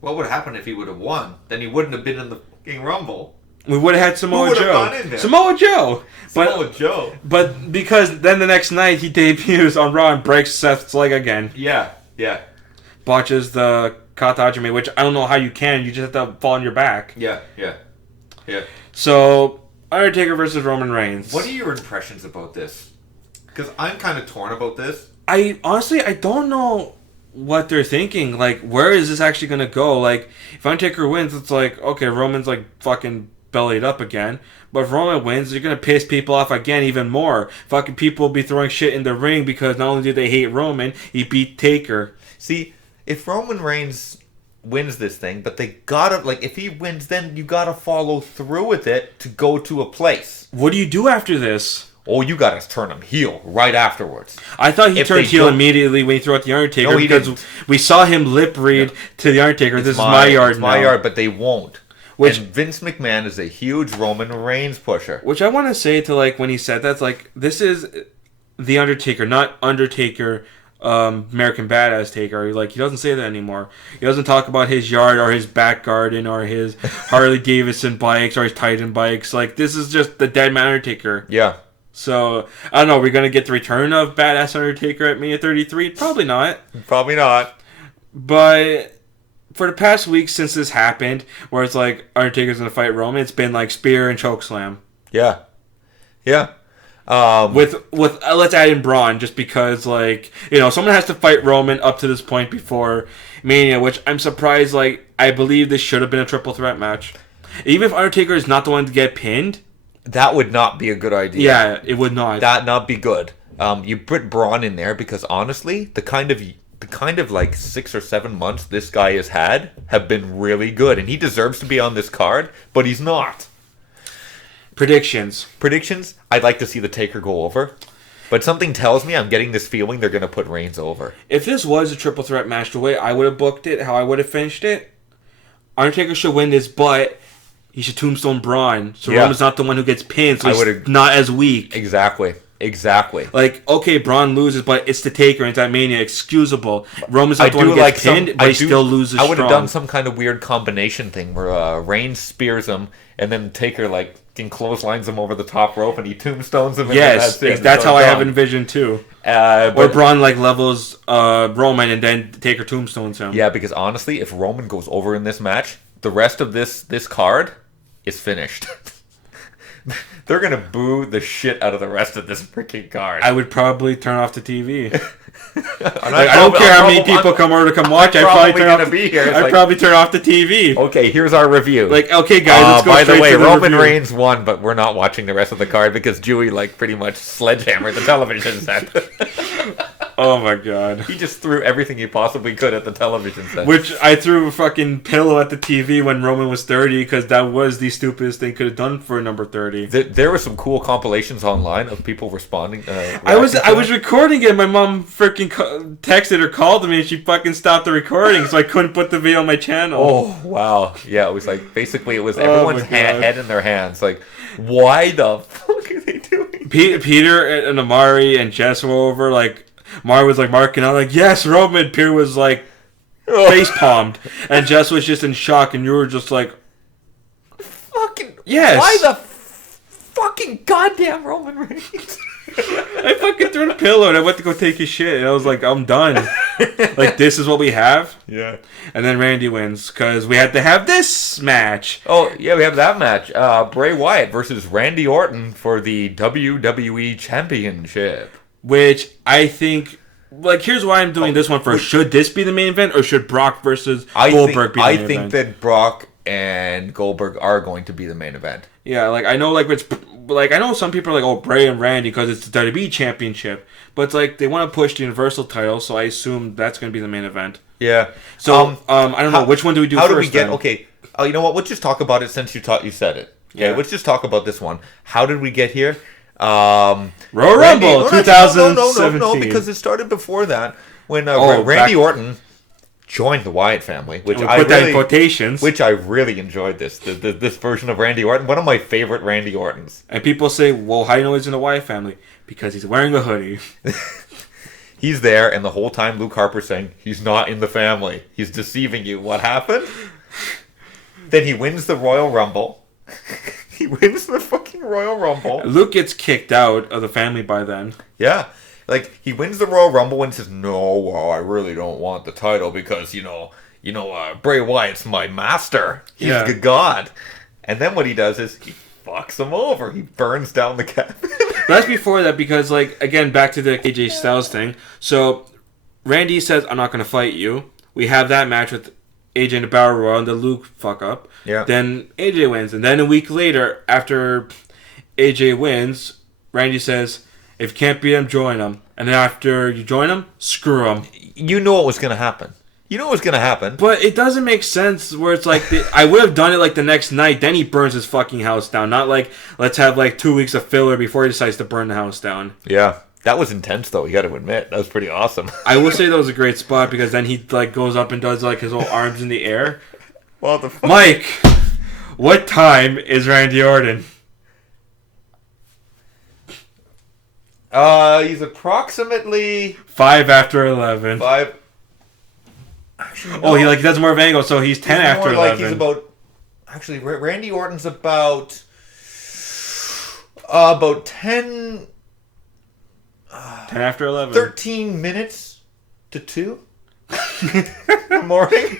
What would happen if he would have won? Then he wouldn't have been in the fucking Rumble. We would have had Samoa Who would have Joe. gone in there? Samoa Joe. Samoa Joe. But because then the next night he debuts on Raw and breaks Seth's leg again. Yeah. Botches the Kata Hajime, which I don't know how you can. You just have to fall on your back. Yeah. So, Undertaker versus Roman Reigns. What are your impressions about this? Because I'm kind of torn about this. I don't know what they're thinking. Like, where is this actually going to go? Like, if Undertaker wins, it's like, okay, Roman's like fucking bellied up again. But if Roman wins, you're going to piss people off again even more. Fucking people will be throwing shit in the ring because not only do they hate Roman, he beat Taker. See, if Roman Reigns wins this thing, but they gotta, like, if he wins, then you gotta follow through with it to go to a place. What do you do after this? Oh, you gotta turn him heel right afterwards. I thought he If turned they heel don't- immediately when he threw out the Undertaker No, he because didn't. we saw him lip read to the Undertaker. This is my yard it's now. my yard, but they won't. Which- and Vince McMahon is a huge Roman Reigns pusher. Which I want to say to, like, when he said that's like, this is the Undertaker, not Undertaker, American Badass Taker. Like, he doesn't say that anymore. He doesn't talk about his yard or his back garden or his Harley Davidson bikes or his Titan bikes. Like, this is just the dead man Undertaker. Yeah. So, I don't know, we're going to get the return of Badass Undertaker at Mania 33? Probably not. Probably not. But for the past week since this happened, where it's like Undertaker's going to fight Roman, it's been like spear and chokeslam. Yeah. With let's add in Braun, just because, like, you know, someone has to fight Roman up to this point before Mania, which I'm surprised. Like, I believe this should have been a triple threat match, even if Undertaker is not the one to get pinned. That would not be a good idea. Yeah, it would not. That not be good. You put Braun in there because honestly, the kind of like 6 or 7 months this guy has had have been really good, and he deserves to be on this card, but he's not. Predictions. I'd like to see the Taker go over, but something tells me I'm getting this feeling they're going to put Reigns over. If this was a triple threat match, the way I would have booked it, how I would have finished it, Undertaker should win this, but he should tombstone Braun, so Roman's not the one who gets pinned, so he's not as weak. Exactly. Like, okay, Braun loses, but it's the Taker, and it's at Mania, excusable. Roman's not the one who gets pinned, but he still loses I would have strong. done some kind of weird combination thing where Reigns spears him, and then Taker, like, clotheslines him over the top rope, and he tombstones him. Yes, that's how I have envisioned too. Or Braun, like, levels Roman, and then Taker tombstones him. Yeah, because honestly, if Roman goes over in this match, the rest of this card is finished. They're going to boo the shit out of the rest of this freaking card. I would probably turn off the TV. I don't care how many people come over to come watch. I'd probably turn off the TV. Okay, here's our review. Like, okay, guys, let's go by straight the way, to the Roman review. Reigns won, but we're not watching the rest of the card because Dewey, like, pretty much sledgehammered the television set. Oh my god. He just threw everything he possibly could at the television set. Which I threw a fucking pillow at the TV when Roman was 30 because that was the stupidest thing could have done for number 30. There were some cool compilations online of people responding. I was recording it. My mom freaking texted or called me and she fucking stopped the recording, so I couldn't put the video on my channel. Oh wow, yeah, it was like basically it was everyone's my God. head in their hands. Like, why the fuck are they doing? Peter and Amari and Jess were over. Like, Amari was like marking out, like, yes, Roman. Peter was like face palmed, and Jess was just in shock, and you were just like, Fucking yes. Why the fuck fucking goddamn Roman Reigns. I fucking threw the pillow and I went to go take his shit and I was like, I'm done. Like, this is what we have? Yeah. And then Randy wins because we had to have this match. Oh, yeah, we have that match. Bray Wyatt versus Randy Orton for the WWE Championship. Which I think, like, here's why I'm doing this one first. Should this be the main event or should Brock versus Goldberg be the main event? I think that Brock and Goldberg are going to be the main event. Yeah, like, I know, like, it's... Like, I know some people are like, oh, Bray and Randy because it's the WWE Championship. But it's like, they want to push the Universal title, so I assume that's going to be the main event. Yeah. So, I don't know. Which one do we do first? How do we get... Then? Okay. Oh, you know what? We'll just talk about it since you said it. Okay, yeah. Let's just talk about this one. How did we get here? Royal Rumble 2017. No, because it started before that when Randy Orton joined the Wyatt family, which I put that in quotations. Which I really enjoyed this version of Randy Orton. One of my favorite Randy Ortons. And people say, well, how do you know he's in the Wyatt family? Because he's wearing a hoodie. He's there, and the whole time Luke Harper's saying, he's not in the family. He's deceiving you. What happened? Then he wins the Royal Rumble. He wins the fucking Royal Rumble. Luke gets kicked out of the family by then. Yeah. Like, he wins the Royal Rumble and says, no, well, I really don't want the title because, Bray Wyatt's my master. He's the god. And then what he does is he fucks him over. He burns down the cabin. That's before that because, like, again, back to the AJ Styles thing. So, Randy says, I'm not going to fight you. We have that match with AJ in the Battle Royal and the Luke fuck up. Yeah. Then AJ wins. And then a week later, after AJ wins, Randy says... If you can't beat him, join him. And then after you join him, screw him. You know what was going to happen. But it doesn't make sense where it's like, I would have done it like the next night, then he burns his fucking house down. Not like, let's have like 2 weeks of filler before he decides to burn the house down. Yeah. That was intense though, you got to admit. That was pretty awesome. I will say that was a great spot because then he like goes up and does like his whole arms in the air. Well, the fuck? Mike, what time is Randy Orton? He's approximately 5 after 11. 5. Actually, no. Oh, he does more of an angle, so he's 10 after 11. Like he's about. Actually, Randy Orton's about 10. 10 after 11. 13 minutes to 2 in the morning.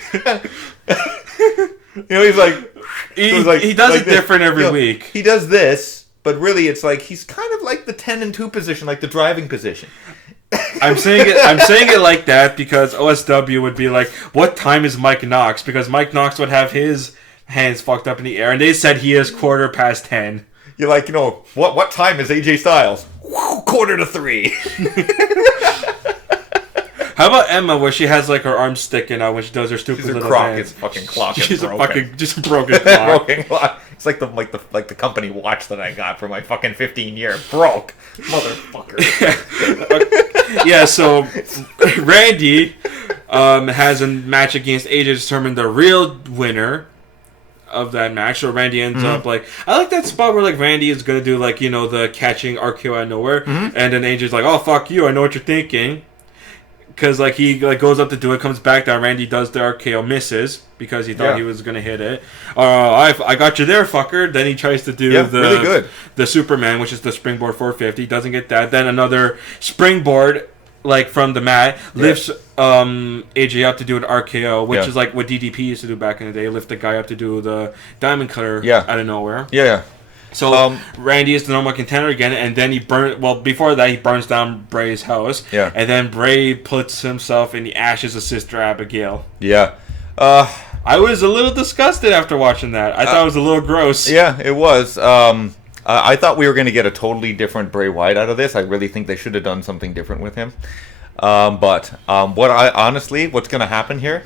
He's like he does it different every week. He does this. But really, it's like he's kind of like the 10 and 2 position, like the driving position. I'm saying it like that because OSW would be like, "What time is Mike Knox?" Because Mike Knox would have his hands fucked up in the air, and they said he is 10:15. You're like, what time is AJ Styles? 2:45. How about Emma, where she has like her arms sticking out when she does her stupid little clock. dance? It's fucking clock. She's broken. just a broken clock. Broken clock. It's like the company watch that I got for my fucking 15-year broke motherfucker. Yeah, so Randy has a match against AJ to determine the real winner of that match. So Randy ends up like, I like that spot where like Randy is gonna do like the catching RKO out of nowhere, and then AJ's like, oh fuck you, I know what you're thinking. Because like he like goes up to do it, comes back down. Randy does the RKO, misses because he thought he was gonna hit it. I got you there, fucker. Then he tries to do really good. The Superman, which is the springboard 450. Doesn't get that. Then another springboard like from the mat lifts AJ up to do an RKO, which is like what DDP used to do back in the day. Lift the guy up to do the diamond cutter out of nowhere. Yeah. So Randy is the normal contender again, and then before that he burns down Bray's house. Yeah. And then Bray puts himself in the ashes of Sister Abigail. Yeah. I was a little disgusted after watching that. I thought it was a little gross. Yeah, it was. I thought we were going to get a totally different Bray Wyatt out of this. I really think they should have done something different with him. What's going to happen here?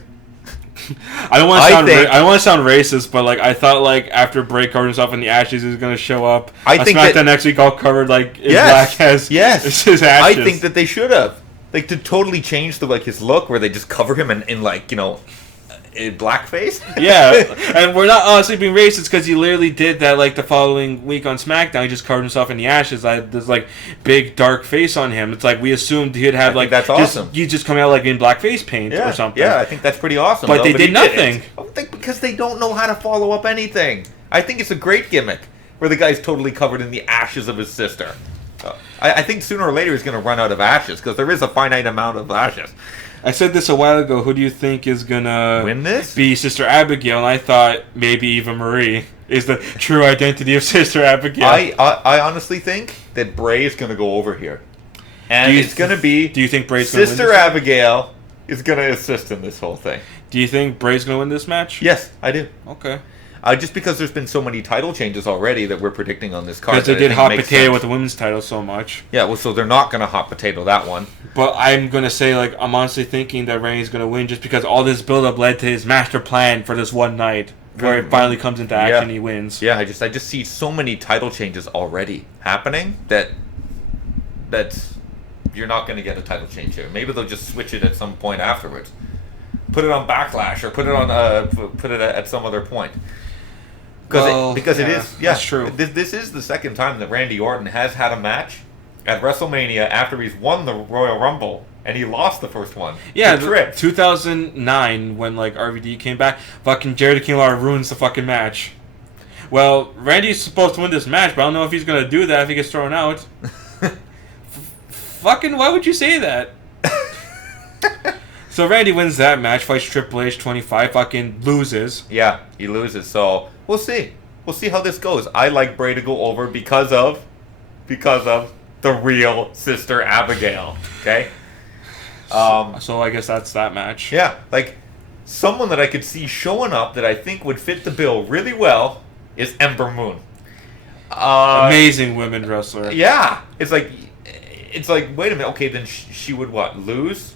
I don't want to sound racist, but like I thought, like after Bray covered himself in the ashes, he was going to show up. I think that next week all covered like in black as his ashes. I think that they should have like to totally change his look, where they just cover him in like in blackface. Yeah, and we're not honestly being racist because he literally did that like the following week on SmackDown. He just covered himself in the ashes. There's like big dark face on him. It's like we assumed he'd have like that's awesome. You just come out like in blackface paint or something. Yeah, I think that's pretty awesome. But they did nothing. I think because they don't know how to follow up anything. I think it's a great gimmick. where the guy's totally covered in the ashes of his sister. I think sooner or later he's going to run out of ashes because there is a finite amount of ashes. I said this a while ago. Who do you think is gonna Win this? be Sister Abigail? And I thought maybe Eva Marie is the true identity of Sister Abigail. I honestly think that Bray is going to go over here. And it's going to be... Do you think Bray's going to win Sister Abigail is going to assist in this whole thing. Do you think Bray's going to win this match? Yes, I do. Okay. Just because there's been so many title changes already that we're predicting on this card. Because they did hot potato with the women's title so much. Yeah, well, so they're not going to hot potato that one. But I'm going to say, like, I'm honestly thinking that Randy's going to win just because all this build-up led to his master plan for this one night where it finally comes into action and he wins. Yeah, I just see so many title changes already happening that you're not going to get a title change here. Maybe they'll just switch it at some point afterwards. Put it on Backlash or put it at some other point. Because it is, that's true. This is the second time that Randy Orton has had a match at WrestleMania after he's won the Royal Rumble and he lost the first one. Yeah, 2009 when like RVD came back, fucking Jerry the King Lawler ruins the fucking match. Well, Randy's supposed to win this match, but I don't know if he's gonna do that if he gets thrown out. Fucking, why would you say that? So Randy wins that match, fights Triple H 25, fucking loses. Yeah, he loses. So we'll see. We'll see how this goes. I like Bray to go over because of the real Sister Abigail. Okay. So I guess that's that match. Yeah, like someone that I could see showing up that I think would fit the bill really well is Ember Moon. Amazing women wrestler. Yeah, it's like wait a minute. Okay, then she would what? Lose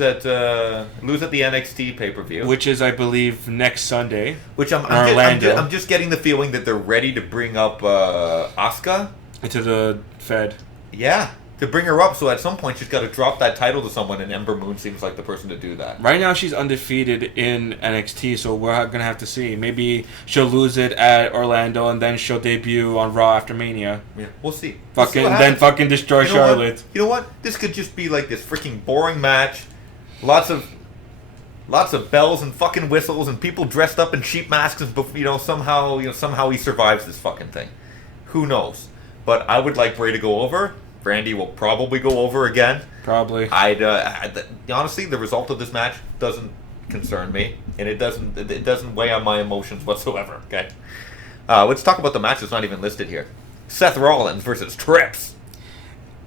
at the NXT pay-per-view, which is, I believe, next Sunday. Which Orlando. I'm just getting the feeling that they're ready to bring up Asuka into the Fed. Yeah, to bring her up. So at some point she's got to drop that title to someone, and Ember Moon seems like the person to do that. Right now she's undefeated in NXT, so we're gonna have to see. Maybe she'll lose it at Orlando, and then she'll debut on Raw after Mania. Yeah, we'll see. Fucking destroy Charlotte. You know what? This could just be like this freaking boring match. Lots of bells and fucking whistles and people dressed up in sheep masks, and somehow he survives this fucking thing. Who knows? But I would like Bray to go over. Randy will probably go over again. Probably. Honestly, the result of this match doesn't concern me, and it doesn't weigh on my emotions whatsoever. Okay. Let's talk about the match that's not even listed here. Seth Rollins versus Trips.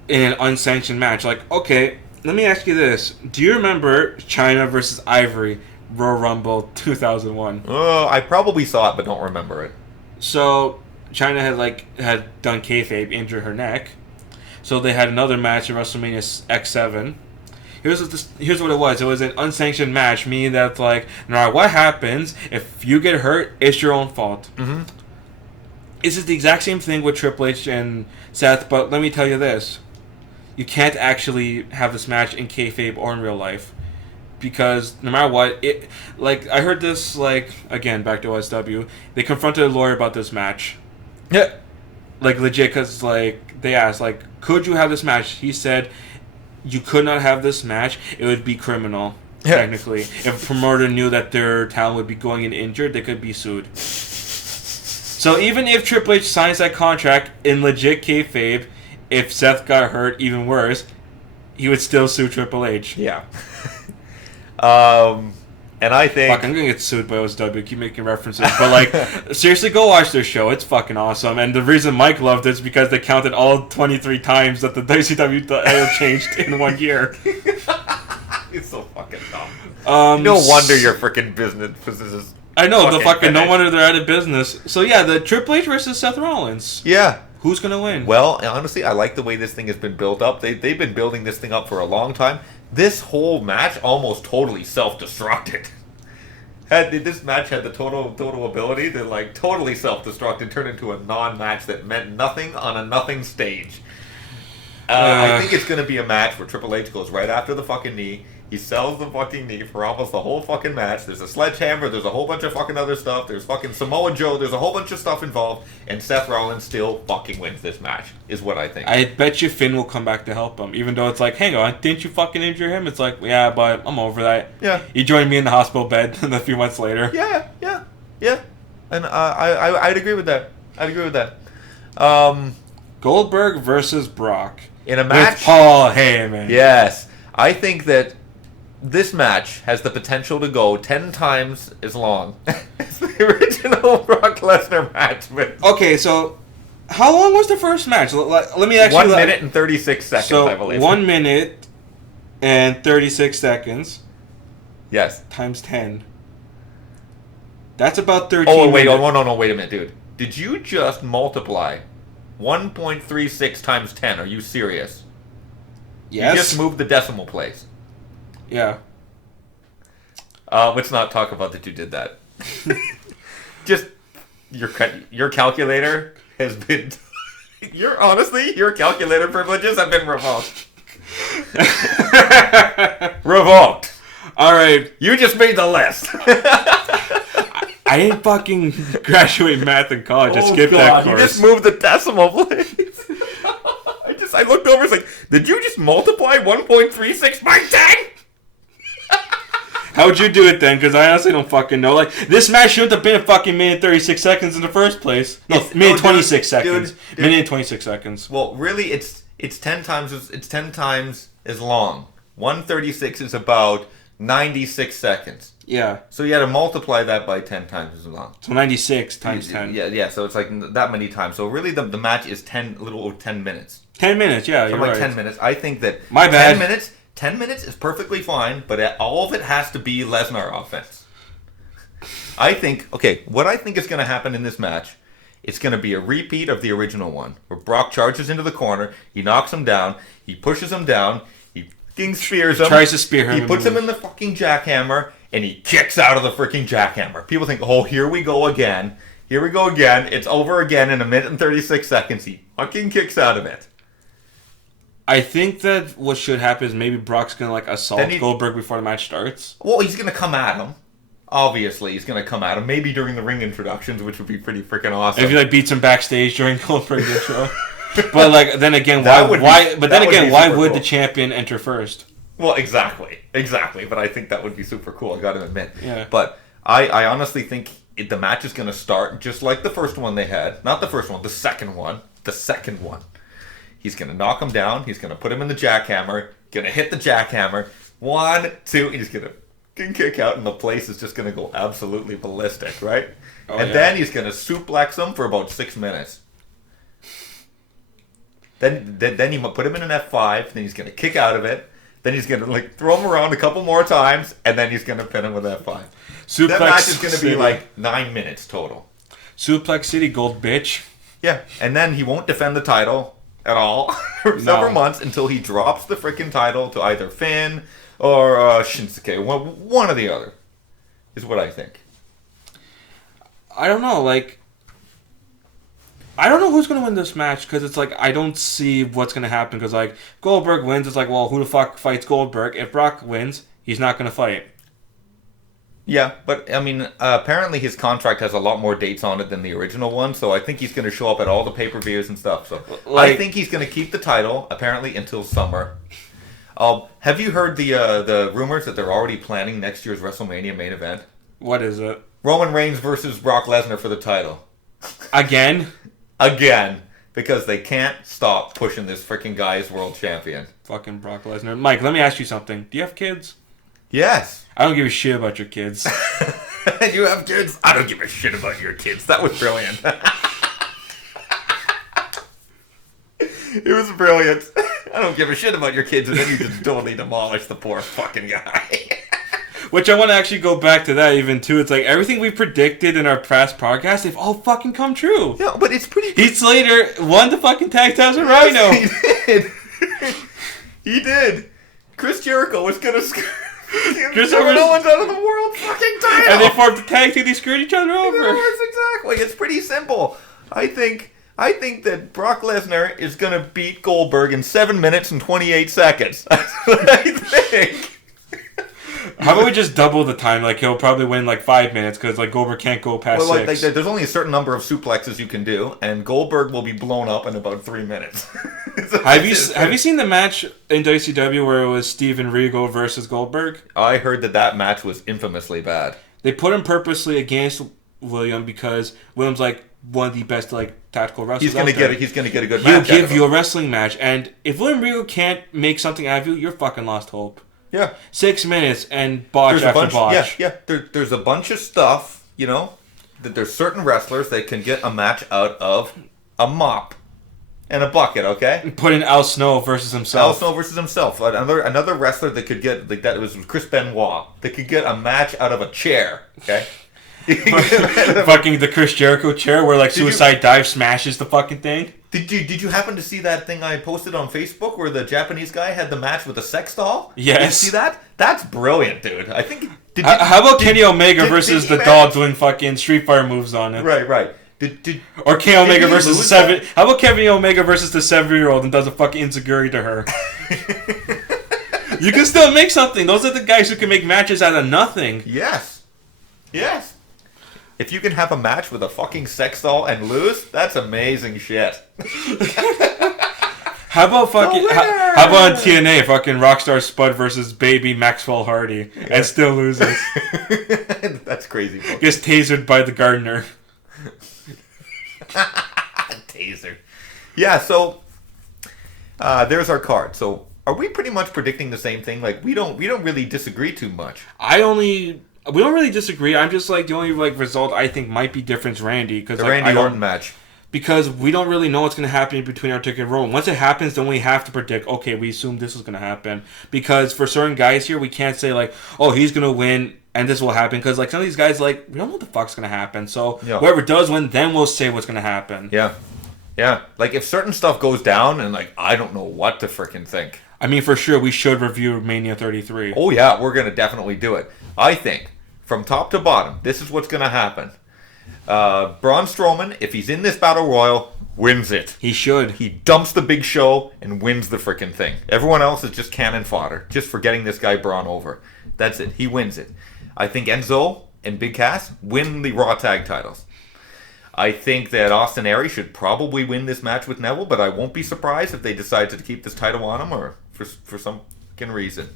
In an unsanctioned match. Like, okay, let me ask you this. Do you remember China versus Ivory, Royal Rumble 2001? Oh, I probably saw it, but don't remember it. So, China had done kayfabe, injured her neck. So they had another match at WrestleMania X7. Here's what it was. It was an unsanctioned match, meaning that, like, no matter what happens, if you get hurt, it's your own fault. Mm-hmm. This is the exact same thing with Triple H and Seth, but let me tell you this. You can't actually have this match in kayfabe or in real life. Because no matter what, I heard this, again, back to OSW, they confronted a lawyer about this match. Yeah. Legit, because, they asked, could you have this match? He said, you could not have this match. It would be criminal, technically. If a promoter knew that their talent would be going in injured, they could be sued. So even if Triple H signs that contract in legit kayfabe, if Seth got hurt, even worse, he would still sue Triple H. Yeah. And I think... Fuck, I'm gonna get sued by OSW. Keep making references. But, seriously, go watch their show. It's fucking awesome. And the reason Mike loved it is because they counted all 23 times that the WCW title changed in 1 year. It's so fucking dumb. No wonder your freaking business is... I know, no wonder they're out of business. So, yeah, the Triple H versus Seth Rollins. Yeah. Who's gonna win? Well, honestly, I like the way this thing has been built up. They've been building this thing up for a long time. This whole match almost totally self-destructed. This match had the total ability to totally self-destruct and turn into a non-match that meant nothing on a nothing stage. I think it's going to be a match where Triple H goes right after the fucking knee. He sells the fucking knee for almost the whole fucking match. There's a sledgehammer. There's a whole bunch of fucking other stuff. There's fucking Samoa Joe. There's a whole bunch of stuff involved. And Seth Rollins still fucking wins this match, is what I think. I bet you Finn will come back to help him. Even though it's hang on, didn't you fucking injure him? It's yeah, but I'm over that. Yeah. He joined me in the hospital bed a few months later. Yeah. And I'd agree with that. I'd agree with that. Goldberg versus Brock. In a match, with Paul Heyman. Yes. I think that this match has the potential to go 10 times as long as the original Brock Lesnar match. Okay, so how long was the first match? Let me actually... 1 minute and 36 seconds, I believe. 1 minute and 36 seconds. Yes. Times 10. That's about 13 Oh, wait. minutes. Oh, no, wait a minute, dude. Did you just multiply 1.36 times 10? Are you serious? Yes. You just moved the decimal place. Yeah. Let's not talk about that you did that. Just your calculator has been... your calculator privileges have been revoked. Revoked. All right. You just made the list. I didn't fucking graduate math in college. I skipped that course. You just moved the decimal place. I looked over. It's like, did you just multiply 1.36 by 10? How'd you do it then? Because I honestly don't fucking know. Like, this match shouldn't have been a fucking minute 36 seconds in the first place. No, minute 26 seconds. Dude. Minute and 26 seconds. Well, really, it's 10 times as long. 136 is about 96 seconds. Yeah. So you had to multiply that by 10 times as long. So 96 times 10. Yeah. So it's like that many times. So really, the match is a little over 10 minutes. 10 minutes, yeah, you're like right. 10 minutes. I think that My bad. 10 minutes is perfectly fine, but all of it has to be Lesnar offense. I think what I think is going to happen in this match, it's going to be a repeat of the original one, where Brock charges into the corner, he knocks him down, he pushes him down, he fucking spears him. Tries to spear him. He puts him in the fucking jackhammer, and he kicks out of the freaking jackhammer. People think, oh, here we go again. Here we go again. It's over again in a minute and 36 seconds. He fucking kicks out of it. I think that what should happen is maybe Brock's going to like assault Goldberg before the match starts. Well, he's going to come at him. Obviously, he's going to come at him. Maybe during the ring introductions, which would be pretty freaking awesome. If he like beats him backstage during Goldberg's intro. But like, then again, why would the champion enter first? Well, exactly. But I think that would be super cool. I got to admit. Yeah. But I honestly think the match is going to start just like the first one they had. Not the first one, the second one. The second one. He's going to knock him down. He's going to put him in the jackhammer. Going to hit the jackhammer. 1, 2, and he's going to kick out, and the place is just going to go absolutely ballistic, right? Then he's going to suplex him for about 6 minutes. Then he put him in an F5. Then he's going to kick out of it. Then he's going to like throw him around a couple more times, and then he's going to pin him with F5. That match is going to be like 9 minutes total. Suplex City, gold bitch. Yeah, and then he won't defend the title at all for several months until he drops the freaking title to either Finn or Shinsuke. One or the other is what I think. I don't know. Like, I don't know who's going to win this match because it's like I don't see what's going to happen because like Goldberg wins. It's like, well, who the fuck fights Goldberg? If Brock wins, he's not going to fight. Yeah, but I mean, apparently his contract has a lot more dates on it than the original one, so I think he's going to show up at all the pay-per-views and stuff. So I think he's going to keep the title apparently until summer. Have you heard the rumors that they're already planning next year's WrestleMania main event? What is it? Roman Reigns versus Brock Lesnar for the title. Again, because they can't stop pushing this freaking guy as world champion. Fucking Brock Lesnar. Mike, let me ask you something. Do you have kids? Yes. I don't give a shit about your kids. You have kids? I don't give a shit about your kids. That was brilliant. It was brilliant. I don't give a shit about your kids, and then you just totally demolish the poor fucking guy. Which I want to actually go back to that even too. It's like everything we predicted in our past podcasts, they've all fucking come true. Yeah, but it's pretty... Heath Slater won the fucking tag titles with Rhino. He did. Chris Jericho was gonna Kevin Owens out of the world fucking title. And they formed a tag team. They screwed each other over. Exactly. It's pretty simple. I think that Brock Lesnar is gonna beat Goldberg in 7 minutes and 28 seconds. That's what I think. How about we just double the time? Like he'll probably win like 5 minutes because like Goldberg can't go past 6. Like, there's only a certain number of suplexes you can do, and Goldberg will be blown up in about 3 minutes. Have you seen the match in WCW where it was Steven Regal versus Goldberg? I heard that match was infamously bad. They put him purposely against William because William's like, one of the best tactical wrestlers. He's gonna out there. get. He's gonna get a good He'll match. give you a wrestling match, and if William Regal can't make something out of you, you're fucking lost hope. Yeah. 6 minutes and botch after botch. Yeah. There's a bunch of stuff. That there's certain wrestlers that can get a match out of a mop and a bucket. Okay. Put in Al Snow versus himself. Al Snow versus himself. Another wrestler that could get that was Chris Benoit. That could get a match out of a chair. Okay. Fucking the Chris Jericho chair where Suicide Dive smashes the fucking thing. Did you happen to see that thing I posted on Facebook where the Japanese guy had the match with a sex doll? Yes. Did you see that? That's brilliant, dude. I think. How about Kenny Omega versus the doll doing fucking Street Fighter moves on it? Right. Or Kenny Omega versus lose 7. How about Kenny Omega versus the 7-year-old and does a fucking enziguri to her? You can still make something. Those are the guys who can make matches out of nothing. Yes. If you can have a match with a fucking sex doll and lose, that's amazing shit. How about fucking? How about on TNA, fucking Rockstar Spud versus Baby Maxwell Hardy and still loses? That's crazy. Gets tasered by the gardener. Taser. Yeah. So there's our card. So are we pretty much predicting the same thing? We don't really disagree too much. We don't really disagree. I'm just the only result I think might be different is Randy because the Randy Orton match. Because we don't really know what's going to happen in between Undertaker and Roman. Once it happens, then we have to predict. Okay, we assume this is going to happen because for certain guys here, we can't say oh, he's going to win and this will happen because some of these guys we don't know what the fuck's going to happen. So whoever does win, then we'll say what's going to happen. Yeah. If certain stuff goes down and I don't know what to freaking think. I mean, for sure, we should review Mania 33. Oh yeah, we're going to definitely do it. I think. From top to bottom, this is what's going to happen. Braun Strowman, if he's in this Battle Royal, wins it. He should. He dumps the Big Show and wins the frickin' thing. Everyone else is just cannon fodder, just for getting this guy Braun over. That's it. He wins it. I think Enzo and Big Cass win the Raw Tag titles. I think that Austin Aries should probably win this match with Neville, but I won't be surprised if they decide to keep this title on him or for some fucking reason.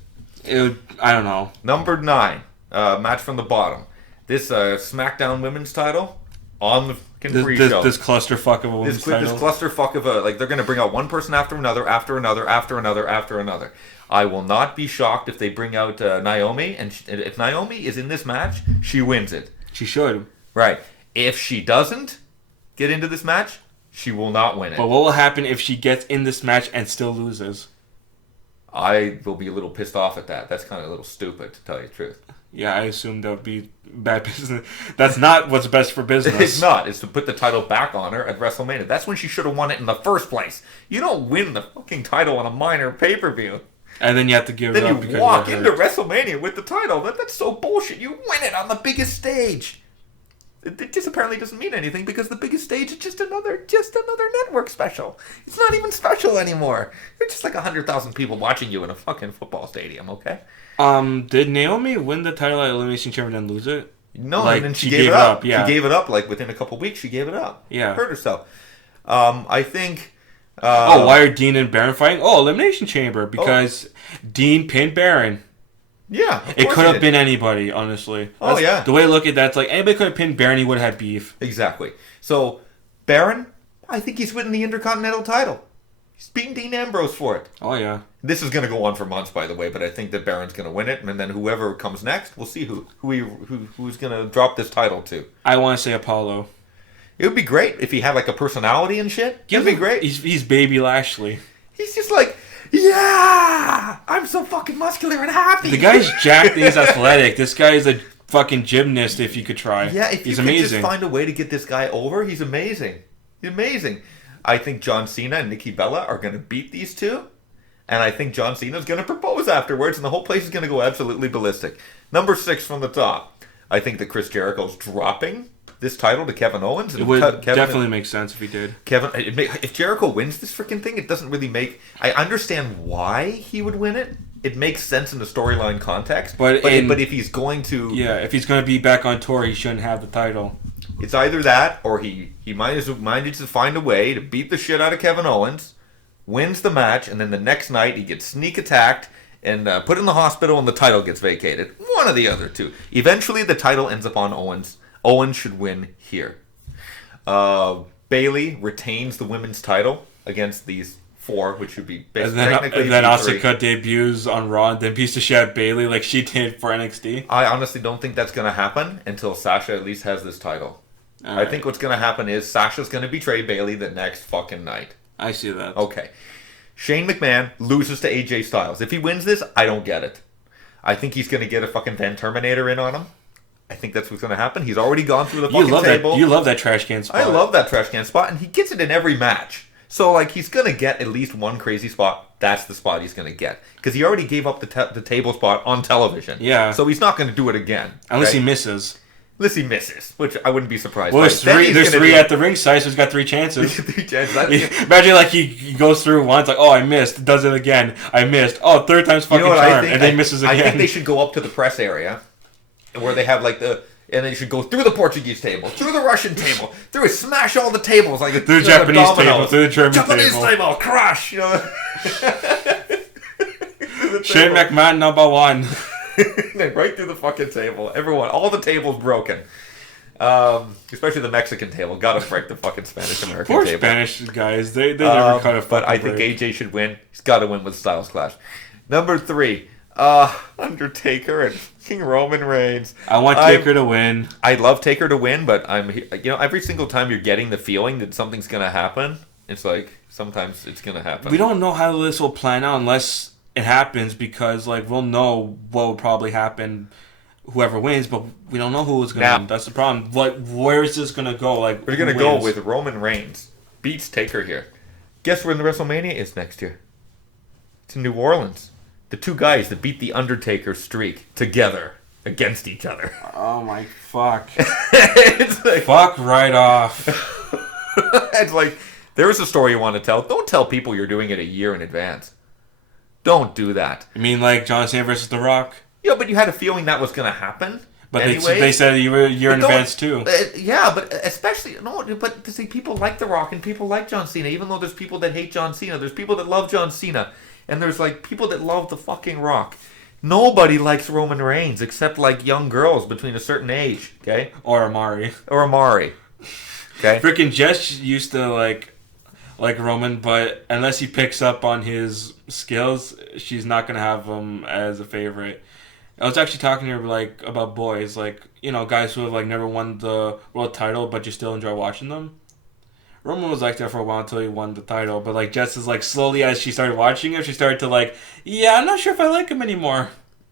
I don't know. Number 9. Match from the bottom. This SmackDown Women's title on the fucking pre-show. This clusterfuck of a women's title. This clusterfuck of a they're going to bring out one person after another, after another, after another, after another. I will not be shocked if they bring out Naomi, and if Naomi is in this match, she wins it. She should. Right. If she doesn't get into this match, she will not win it. But what will happen if she gets in this match and still loses? I will be a little pissed off at that. That's kind of a little stupid, to tell you the truth. Yeah, I assume that would be bad business. That's not what's best for business. It's not. It's to put the title back on her at WrestleMania. That's when she should have won it in the first place. You don't win the fucking title on a minor pay-per-view. And then you have to give it up Then because you walk into WrestleMania with the title. That's so bullshit. You win it on the biggest stage. It just apparently doesn't mean anything because the biggest stage is just another network special. It's not even special anymore. There's just 100,000 people watching you in a fucking football stadium, okay? Did Naomi win the title at Elimination Chamber and then lose it? No, and then she gave it up. Yeah. She gave it up within a couple weeks. She gave it up. Yeah. Hurt herself. I think... why are Dean and Baron fighting? Oh, Elimination Chamber because Dean pinned Baron. Yeah, it could have been anybody, honestly. Yeah. The way I look at that, it's anybody could have pinned Baron, he would have had beef. Exactly. So, Baron, I think he's winning the Intercontinental title. He's beating Dean Ambrose for it. Oh, yeah. This is going to go on for months, by the way, but I think that Baron's going to win it, and then whoever comes next, we'll see who's going to drop this title to. I want to say Apollo. It would be great if he had a personality and shit. It'd be great. He's Baby Lashley. He's just yeah, I'm so fucking muscular and happy. The guy's jacked and he's athletic. This guy is a fucking gymnast if you could try. Yeah, if he's you amazing. could just find a way to get this guy over, he's amazing. He's amazing. I think John Cena and Nikki Bella are going to beat these two. And I think John Cena's going to propose afterwards, and the whole place is going to go absolutely ballistic. Number 6 from the top. I think that Chris Jericho's dropping this title to Kevin Owens. It would definitely make sense if he did. If Jericho wins this freaking thing, it doesn't really make... I understand why he would win it. It makes sense in the storyline context. But if he's going to... Yeah, if he's going to be back on tour, he shouldn't have the title. It's either that, or he might to find a way to beat the shit out of Kevin Owens, wins the match, and then the next night he gets sneak attacked and put in the hospital and the title gets vacated. One of the other two. Eventually the title ends up on Owens. Owens should win here. Bailey retains the women's title against these 4, which would be basically and then Asuka debuts on Raw and then beats the shit out of Bailey like she did for NXT. I honestly don't think that's going to happen until Sasha at least has this title. I think what's going to happen is Sasha's going to betray Bailey the next fucking night. I see that. Okay. Shane McMahon loses to AJ Styles. If he wins this, I don't get it. I think he's going to get a fucking Van Terminator in on him. I think that's what's going to happen. He's already gone through the fucking table. You love that trash can spot. I love that trash can spot, and he gets it in every match. So, like, he's going to get at least one crazy spot. That's the spot he's going to get. Because he already gave up the table spot on television. Yeah. So he's not going to do it again. Unless he misses. Unless he misses, which I wouldn't be surprised well, by. There's three at the ringside, so he's got 3 chances. 3 chances. Imagine, like, he goes through once, like, oh, I missed. Does it again. I missed. Oh, 3rd time's fucking charm. And then misses again. I think they should go up to the press area where they have, like, and they should go through the Portuguese table, through the Russian table, smash all the tables, like through the Japanese table, through the German Japanese table, crush, you know. Shane McMahon #1. Right through the fucking table. Everyone, all the tables broken. Especially the Mexican table. Gotta break the fucking Spanish-American Poor table. Spanish guys. They never cut a fucking But I think break. AJ should win. He's gotta win with Styles Clash. Number 3. Undertaker and King Roman Reigns. I want Taker to win. I love Taker to win, but every single time you're getting the feeling that something's gonna happen, it's like sometimes it's gonna happen. We don't know how this will plan out unless it happens, because like we'll know what will probably happen whoever wins, but we don't know who is gonna win. That's the problem. Where is this gonna go? Like, we're gonna go with Roman Reigns beats Taker here. Guess where the WrestleMania is next year? It's in New Orleans. The 2 guys that beat the Undertaker streak together against each other. Oh my fuck! It's like, fuck right off. It's like, there's a story you want to tell. Don't tell people you're doing it a year in advance. Don't do that. You mean like John Cena versus The Rock? Yeah, but you had a feeling that was going to happen. But anyway, they said you were a year in advance too. Yeah, but especially but see, people like The Rock and people like John Cena. Even though there's people that hate John Cena, there's people that love John Cena, and there's like people that love the fucking Rock. Nobody likes Roman Reigns except like young girls between a certain age. Okay. Or Amari. Okay. Freaking Jess used to like Roman, but unless he picks up on his skills, she's not gonna have him as a favorite. I was actually talking to her like about boys, like, you know, guys who have like never won the world title, but you still enjoy watching them. Roman was like that for a while until he won the title, but like Jess is like slowly as she started watching him, she started to like, yeah, I'm not sure if I like him anymore.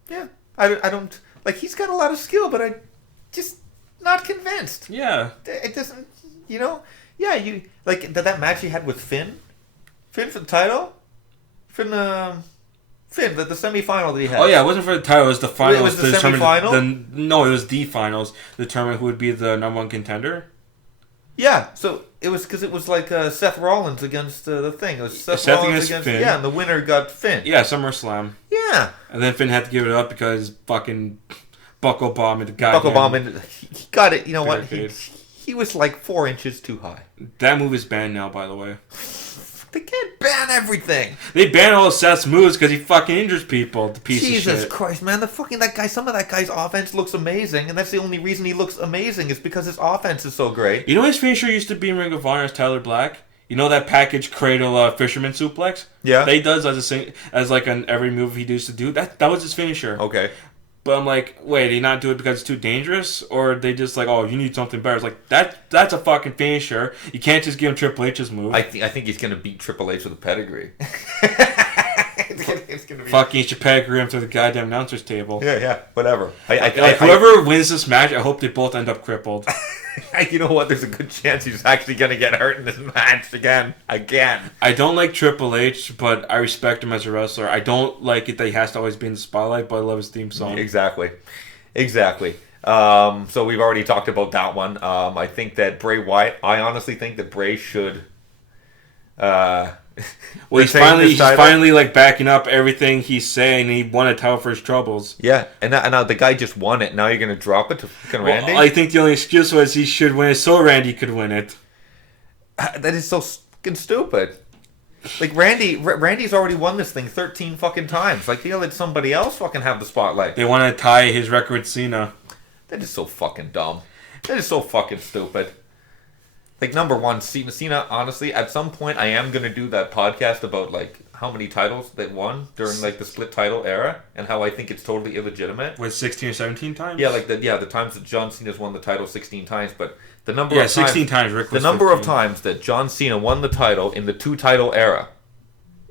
Yeah, I don't like. He's got a lot of skill, but I just not convinced. Yeah, it doesn't. You know. Yeah, you like that match he had with Finn for the title, Finn, the semifinal that he had. Oh yeah, it wasn't for the title. It was the finals. It was the semifinal. No, it was the finals. Determine who would be the #1 contender. Yeah, so it was because it was like Seth Rollins against the thing. It was Seth Rollins against Finn. Yeah, and the winner got Finn. Yeah, SummerSlam. Yeah, and then Finn had to give it up because fucking Buckle Bomb and the guy. Buckle Bomb and he got it. You know what? He was like 4 inches too high. That move is banned now, by the way. They can't ban everything. They ban all of Seth's moves because he fucking injures people. The piece of shit. Jesus Christ, man! That guy. Some of that guy's offense looks amazing, and that's the only reason he looks amazing is because his offense is so great. You know his finisher used to be in Ring of Honor as Tyler Black. You know that package cradle fisherman suplex? Yeah. That he does as like on every move he used to do. That was his finisher. Okay. But I'm like, wait, did he not do it because it's too dangerous? Or they just like, oh, you need something better? It's like, that's a fucking finisher. You can't just give him Triple H's move. I think he's going to beat Triple H with a pedigree. It's gonna be... Fucking should pedigree him to the goddamn announcer's table. Yeah, whatever. Whoever wins this match, I hope they both end up crippled. You know what? There's a good chance he's actually going to get hurt in this match again. I don't like Triple H, but I respect him as a wrestler. I don't like it that he has to always be in the spotlight, but I love his theme song. Exactly. So we've already talked about that one. I think that Bray Wyatt, I honestly think that Bray should... well, he's finally like backing up everything he's saying. He won a title for his troubles. Yeah, and now the guy just won it. Now you're gonna drop it to fucking Randy? I think the only excuse was he should win it so Randy could win it. That is so fucking stupid. Like Randy's already won this thing 13 fucking times. Like, he'll let somebody else fucking have the spotlight. They want to tie his record with Cena. That is so fucking dumb. That is so fucking stupid. Like, number one, Cena, honestly, at some point, I am going to do that podcast about, like, how many titles they won during, like, the split title era and how I think it's totally illegitimate. Was 16 or 17 times? Yeah, like, the times that John Cena's won the title 16 times, but the number of times... 16 times, Rick was The number 15. of times that John Cena won the title in the two-title era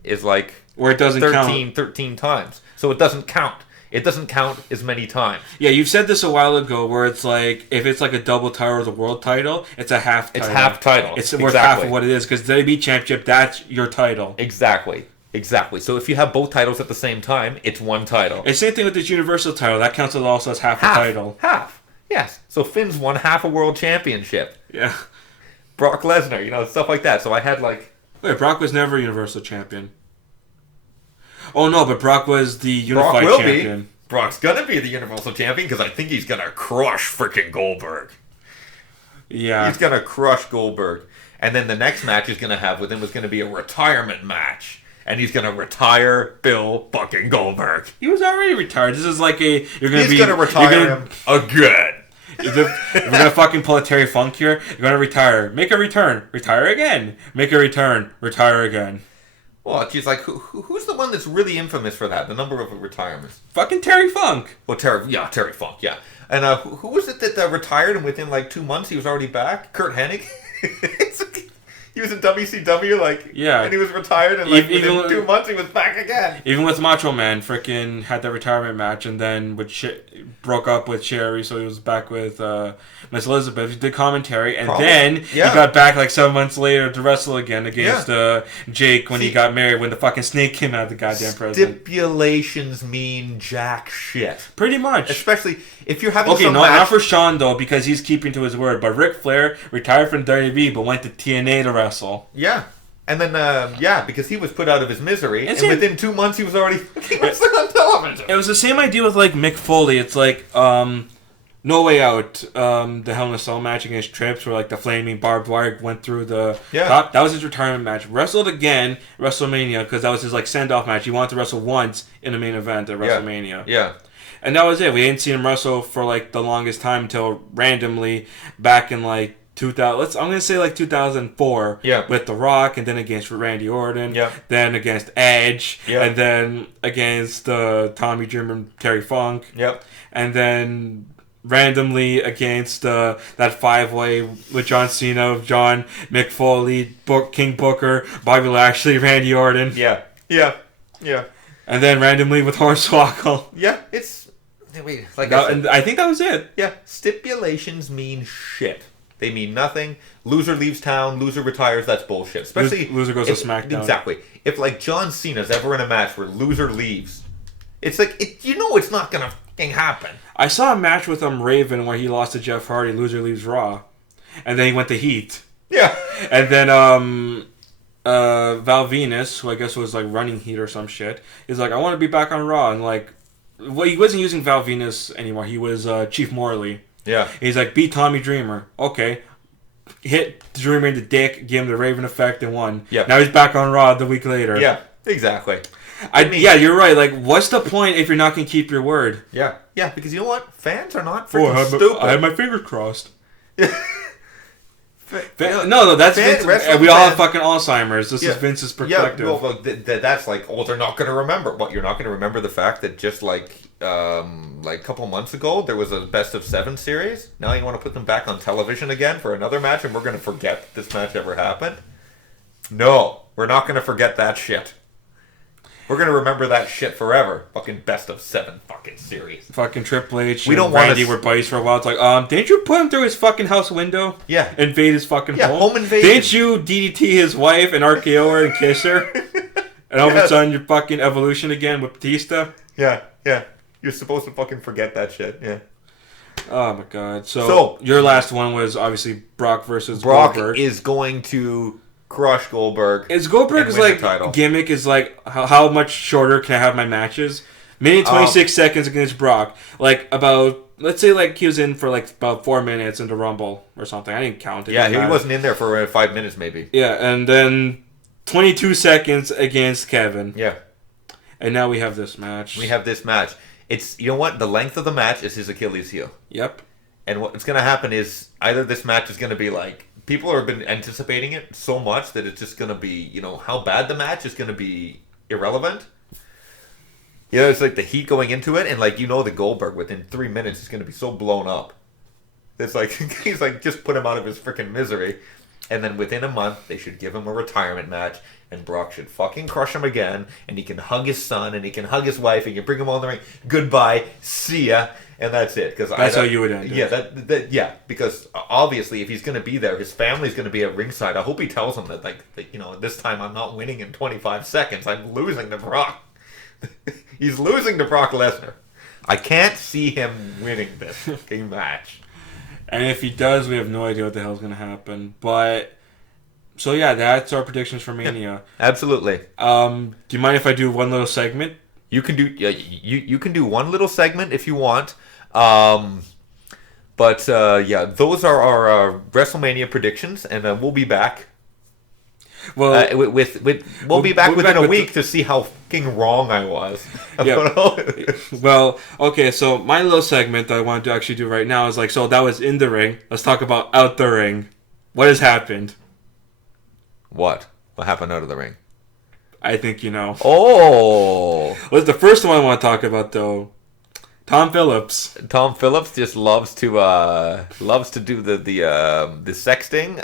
is, like... Where it doesn't count. 13 times. So it doesn't count. It doesn't count as many times. Yeah, you've said this a while ago where it's like, if it's like a double title or the world title, it's a half title. It's half title. It's worth half of what it is, because WWE Championship, that's your title. Exactly. So if you have both titles at the same time, it's one title. It's the same thing with this Universal title. That counts also as half a title. Half. Yes. So Finn's won half a world championship. Yeah. Brock Lesnar, stuff like that. So I had like... Wait, Brock was never Universal Champion. Oh no, but Brock was the Unified Brock will Champion. Be. Brock's gonna be the Universal Champion because I think he's gonna crush freaking Goldberg. Yeah. He's gonna crush Goldberg. And then the next match he's gonna have with him was gonna be a retirement match. And he's gonna retire Bill fucking Goldberg. He was already retired. This is like a... He's gonna retire him again. We're gonna fucking pull a Terry Funk here. You're gonna retire. Make a return. Retire again. Make a return. Retire again. Well, she's like, who's the one that's really infamous for that? The number of retirements. Fucking Terry Funk. Well, Terry Funk, yeah. And who was it that retired and within like 2 months he was already back? Kurt Hennig? He was in WCW, yeah, and he was retired, and within 2 months he was back again. Even with Macho Man, freaking had that retirement match, and then broke up with Sherry, so he was back with Miss Elizabeth. He did commentary, and then he got back like 7 months later to wrestle again against Jake when he got married, when the fucking snake came out of the goddamn present. Stipulations mean jack shit. Pretty much. Especially if you're having not for Sean, though, because he's keeping to his word, but Ric Flair retired from WWE, but went to TNA to wrestle. Yeah. And then, because he was put out of his misery, and within 2 months he was already wrestling on television. It was the same idea with, like, Mick Foley. It's like, No Way Out, the Hell in a Cell match against Trips, where, like, the flaming barbed wire went through the top. That was his retirement match. Wrestled again, WrestleMania, because that was his, like, send-off match. He wanted to wrestle once in the main event at WrestleMania. Yeah. And that was it. We hadn't seen him wrestle for, like, the longest time until randomly back in, like, 2000. I'm gonna say like 2004. Yeah. With The Rock, and then against Randy Orton. Yeah. Then against Edge. Yeah. And then against Tommy Dreamer and Terry Funk. Yep. And then randomly against that 5-way with John Cena, John, Mick Foley, King Booker, Bobby Lashley, Randy Orton. Yeah. And then randomly with Hornswoggle. Yeah. It's and I think that was it. Yeah. Stipulations mean shit. They mean nothing. Loser leaves town. Loser retires. That's bullshit. Especially loser goes to SmackDown. Exactly. If like John Cena's ever in a match where loser leaves, it's like it's not gonna fucking happen. I saw a match with Raven where he lost to Jeff Hardy. Loser leaves Raw, and then he went to Heat. Yeah. And then Val Venus, who I guess was like running Heat or some shit, is like, I want to be back on Raw, and like, well, he wasn't using Val Venus anymore. He was Chief Morley. Yeah. He's like, beat Tommy Dreamer. Okay. Hit Dreamer in the dick, give him the Raven effect, and won. Yeah. Now he's back on Raw the week later. Yeah, exactly. Yeah, you're right. Like, what's the point if you're not going to keep your word? Yeah. Yeah, because you know what? Fans are not freaking stupid. I have my fingers crossed. No, that's Vince. We all have fucking Alzheimer's. This is Vince's perspective. Yeah, well, that's like, they're not going to remember. What, you're not going to remember the fact that just like a couple months ago, there was a best of 7 series. Now you want to put them back on television again for another match, and we're going to forget this match ever happened? No, we're not going to forget that shit. We're going to remember that shit forever. Fucking best of 7 fucking series. Fucking Triple H and Randy were buddies for a while. It's like, didn't you put him through his fucking house window? Yeah. Invade his fucking home? Home invasion. Didn't you DDT his wife and RKO her and kiss her? And all of a sudden you're fucking Evolution again with Batista? Yeah. You're supposed to fucking forget that shit, yeah. Oh my god. So your last one was obviously Brock versus Goldberg. Brock is going to crush Goldberg. Is Goldberg's like gimmick is like how much shorter can I have my matches? Minute 26 seconds against Brock. Like about, let's say like he was in for like about 4 minutes into Rumble or something. I didn't count it. Yeah, he wasn't in there for 5 minutes maybe. Yeah, and then 22 seconds against Kevin. Yeah. And now we have this match. It's, you know what? The length of the match is his Achilles heel. Yep. And what's going to happen is either this match is going to be like people have been anticipating it so much that it's just going to be, you know, how bad the match is going to be irrelevant. You know, it's like the heat going into it, and like, you know, the Goldberg within 3 minutes is going to be so blown up. It's like, he's like, just put him out of his freaking misery. And then within a month, they should give him a retirement match, and Brock should fucking crush him again, and he can hug his son, and he can hug his wife, and he can bring him on the ring. Goodbye, see ya, and that's it. Cause that's how you would end it. Yeah, yeah, because obviously, if he's going to be there, his family's going to be at ringside. I hope he tells them that, you know, this time I'm not winning in 25 seconds. I'm losing to Brock. He's losing to Brock Lesnar. I can't see him winning this fucking match. And if he does, we have no idea what the hell's going to happen. But, so yeah, that's our predictions for Mania. Absolutely. Do you mind if I do one little segment? You can do you can do one little segment if you want. But yeah, those are our WrestleMania predictions, and we'll be back. Well, we'll be back within a week to see how fucking wrong I was. Yeah. Well, okay, so my little segment that I want to actually do right now is like, so that was in the ring. Let's talk about out the ring. What has happened? What happened out of the ring? I think you know. Oh, what's the first one I want to talk about though? Tom Phillips. Tom Phillips just loves to do the sexting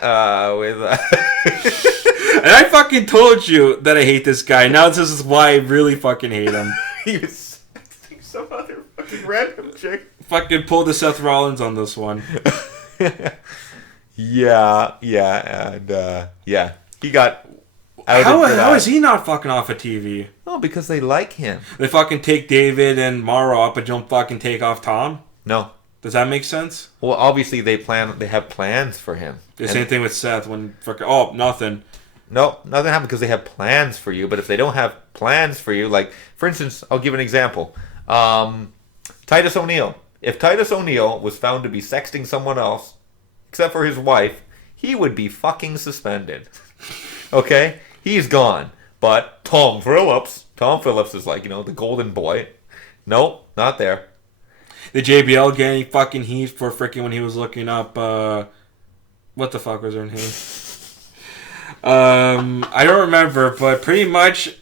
with. And I fucking told you that I hate this guy. Now this is why I really fucking hate him. He was sexting some other fucking random chick. Fucking pulled the Seth Rollins on this one. Yeah, and yeah, he got. How is he not fucking off of TV? Oh, because they like him. They fucking take David and Morrow up, but don't fucking take off Tom? No. Does that make sense? Well, obviously they have plans for him. The same thing with Seth when fucking nothing. No, nothing happened because they have plans for you. But if they don't have plans for you, like for instance, I'll give an example. Titus O'Neil. If Titus O'Neil was found to be sexting someone else, except for his wife, he would be fucking suspended. Okay? He's gone. But Tom Phillips is like, you know, the golden boy. Nope, not there. Did JBL get any fucking heat for freaking when he was looking up, what the fuck was her name? I don't remember, but pretty much,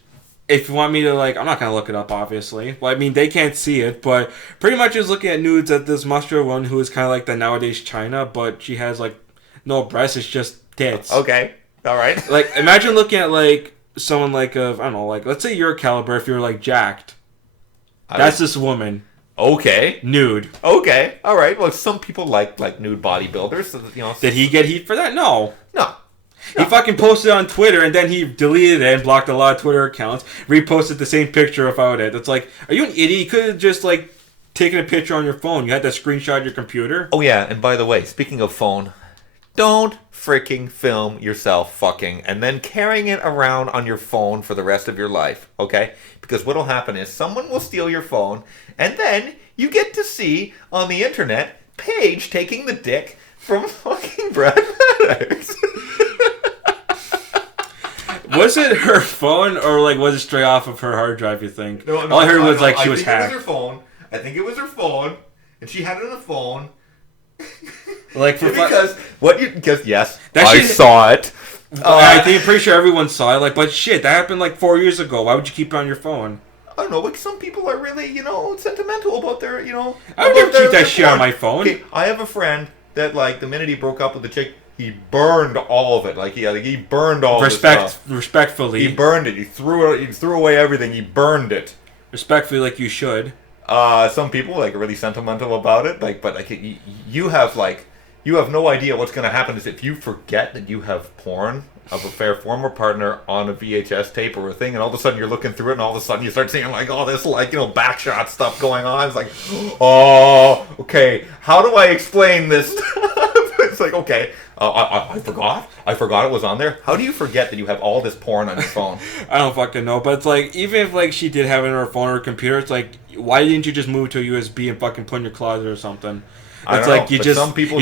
if you want me to, like, I'm not going to look it up, obviously. Well, I mean, they can't see it, but pretty much is looking at nudes at this muscular one who is kind of like the nowadays China, but she has, like, no breasts, it's just tits. Okay, all right. Like, imagine looking at, like, someone like, I don't know, like, let's say your caliber if you're, like, jacked. That's this woman. Okay. Nude. Okay, all right. Well, some people like nude bodybuilders, so that, you know. Did he get heat for that? No. No. He fucking posted on Twitter, and then he deleted it and blocked a lot of Twitter accounts. Reposted the same picture without it. It's like, are you an idiot? You could have just, like, taken a picture on your phone. You had to screenshot your computer. Oh, yeah, and by the way, speaking of phone, don't freaking film yourself fucking and then carrying it around on your phone for the rest of your life, okay? Because what'll happen is someone will steal your phone, and then you get to see on the internet Paige taking the dick from fucking Brad Maddox. Was it her phone, or like was it straight off of her hard drive, you think? No, all I heard was like she was hacked. I think it was her phone, and she had it on the phone. Like for because yes, that I saw it. I think I'm pretty sure everyone saw it. Like, but shit, that happened like 4 years ago. Why would you keep it on your phone? I don't know. Like some people are really, you know, sentimental about their, you know. I would never keep that shit on my phone. Okay, I have a friend that, like, the minute he broke up with the chick, he burned all of it. Like he burned all of it. Respectfully. He burned it. He threw away everything. He burned it. Respectfully, like you should. Some people like are really sentimental about it. Like, but like you have no idea what's going to happen is if you forget that you have porn of a former partner on a VHS tape or a thing, and all of a sudden you're looking through it, and all of a sudden you start seeing like all this, like, you know, backshot stuff going on. It's like, oh, okay, how do I explain this stuff? It's like, okay, I forgot it was on there. How do you forget that you have all this porn on your phone? I don't fucking know, but it's like, even if like she did have it on her phone or her computer, it's like, why didn't you just move it to a USB and fucking put in your closet or something? It's like you just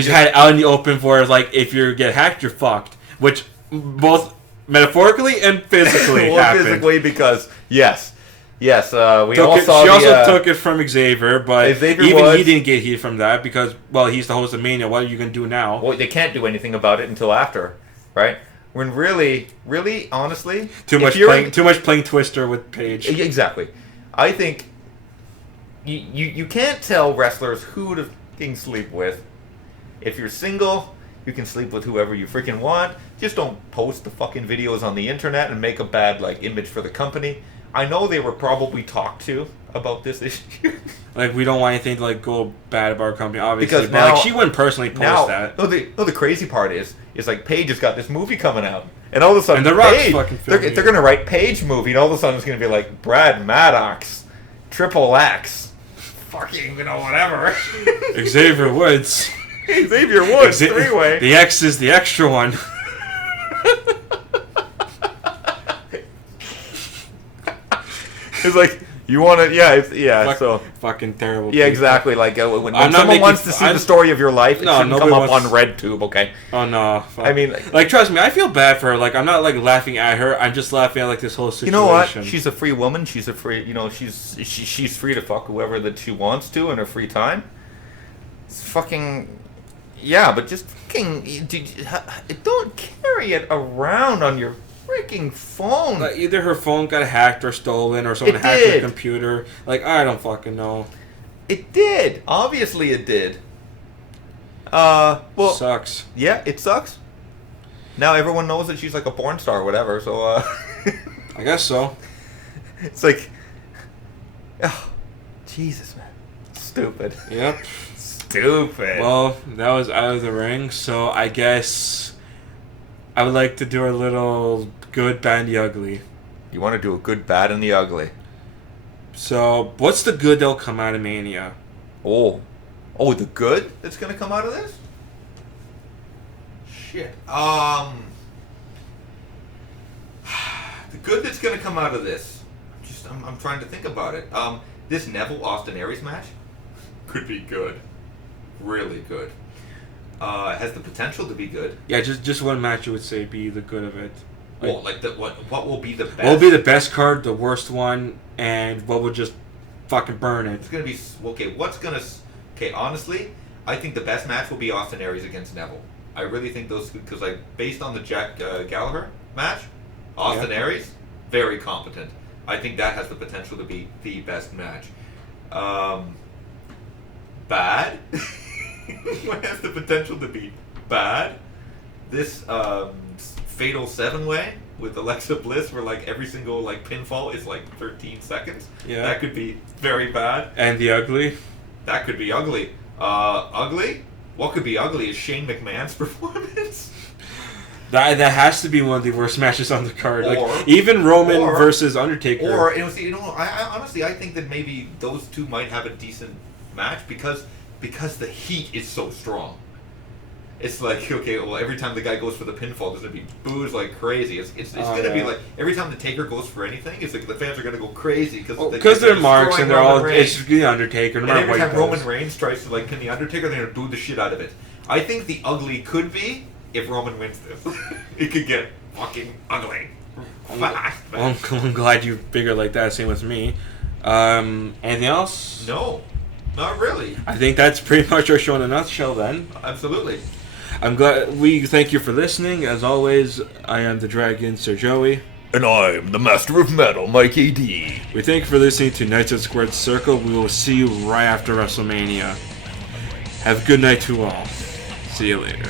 had it out in the open for, like, if you get hacked, you're fucked. Which both metaphorically and physically happened. Physically, because yes, Yes, we all saw she also took it from Xavier, but Xavier even he didn't get heat from that because, well, he's the host of Mania. What are you going to do now? Well, they can't do anything about it until after, right? When really, honestly... Too much playing Twister with Paige. Exactly. I think you can't tell wrestlers who to fucking sleep with. If you're single, you can sleep with whoever you freaking want. Just don't post the fucking videos on the internet and make a bad image for the company. I know they were probably talked to about this issue. We don't want anything to go bad about our company, obviously. Because now, she wouldn't personally post that. The crazy part is Paige has got this movie coming out, and all of a sudden, and The Rock's Paige, fucking they're filming going to write Paige movie, and all of a sudden it's going to be Brad Maddox, Triple X, fucking whatever. Xavier Woods. Xavier Woods, three-way. The X is the extra one. It's you want to, so fucking terrible. Yeah, people. exactly. When someone wants to see the story of your life, it shouldn't come up on RedTube, okay? Oh no! Fuck. I mean, trust me, I feel bad for her. I'm not laughing at her. I'm just laughing at this whole situation. You know what? She's a free woman. She's a free, she's free to fuck whoever that she wants to in her free time. It's fucking. Yeah, but just fucking don't carry it around on your freaking phone. Either her phone got hacked or stolen, or someone hacked her computer. I don't fucking know. It did. Obviously, it did. Well, sucks. Yeah, it sucks. Now everyone knows that she's a porn star or whatever. So, I guess so. It's oh, Jesus, man, stupid. Yep. Stupid. Well, that was out of the ring, so I guess I would like to do a little good, bad, and the ugly. You want to do a good, bad, and the ugly. So, what's the good that'll come out of Mania? Oh, the good that's gonna come out of this? Shit. The good that's gonna come out of this. I'm trying to think about it. This Neville Austin Aries match could be good. Really good. It has the potential to be good. Yeah, just one match you would say be the good of it. What will be the best? What will be the best card, the worst one, and what would just fucking burn it? It's gonna be honestly, I think the best match will be Austin Aries against Neville. I really think those, because based on the Jack Gallagher match, Austin Aries, very competent. I think that has the potential to be the best match. Bad. What has the potential to be bad? This Fatal 7-Way with Alexa Bliss, where every single pinfall is 13 seconds. Yeah. That could be very bad. And the ugly? That could be ugly. Ugly? What could be ugly is Shane McMahon's performance. That has to be one of the worst matches on the card. Even Roman versus Undertaker. Honestly, I think that maybe those two might have a decent match because the heat is so strong. It's every time the guy goes for the pinfall, there's gonna be boos like crazy. It's gonna be every time the Taker goes for anything, it's the fans are gonna go crazy because they're marks and they're all it's the Undertaker. No and every time what Roman Reigns tries to pin the Undertaker, they're gonna boo the shit out of it. I think the ugly could be if Roman wins this. It could get fucking ugly. I'm glad you figured like that. Same with me. Anything else? No, not really. I think that's pretty much our show in a nutshell. Then. Absolutely. I'm glad. We thank you for listening. As always, I am the Dragon, Sir Joey. And I'm the Master of Metal, Mikey D. We thank you for listening to Knights of the Squared Circle. We will see you right after WrestleMania. Have a good night to all. See you later.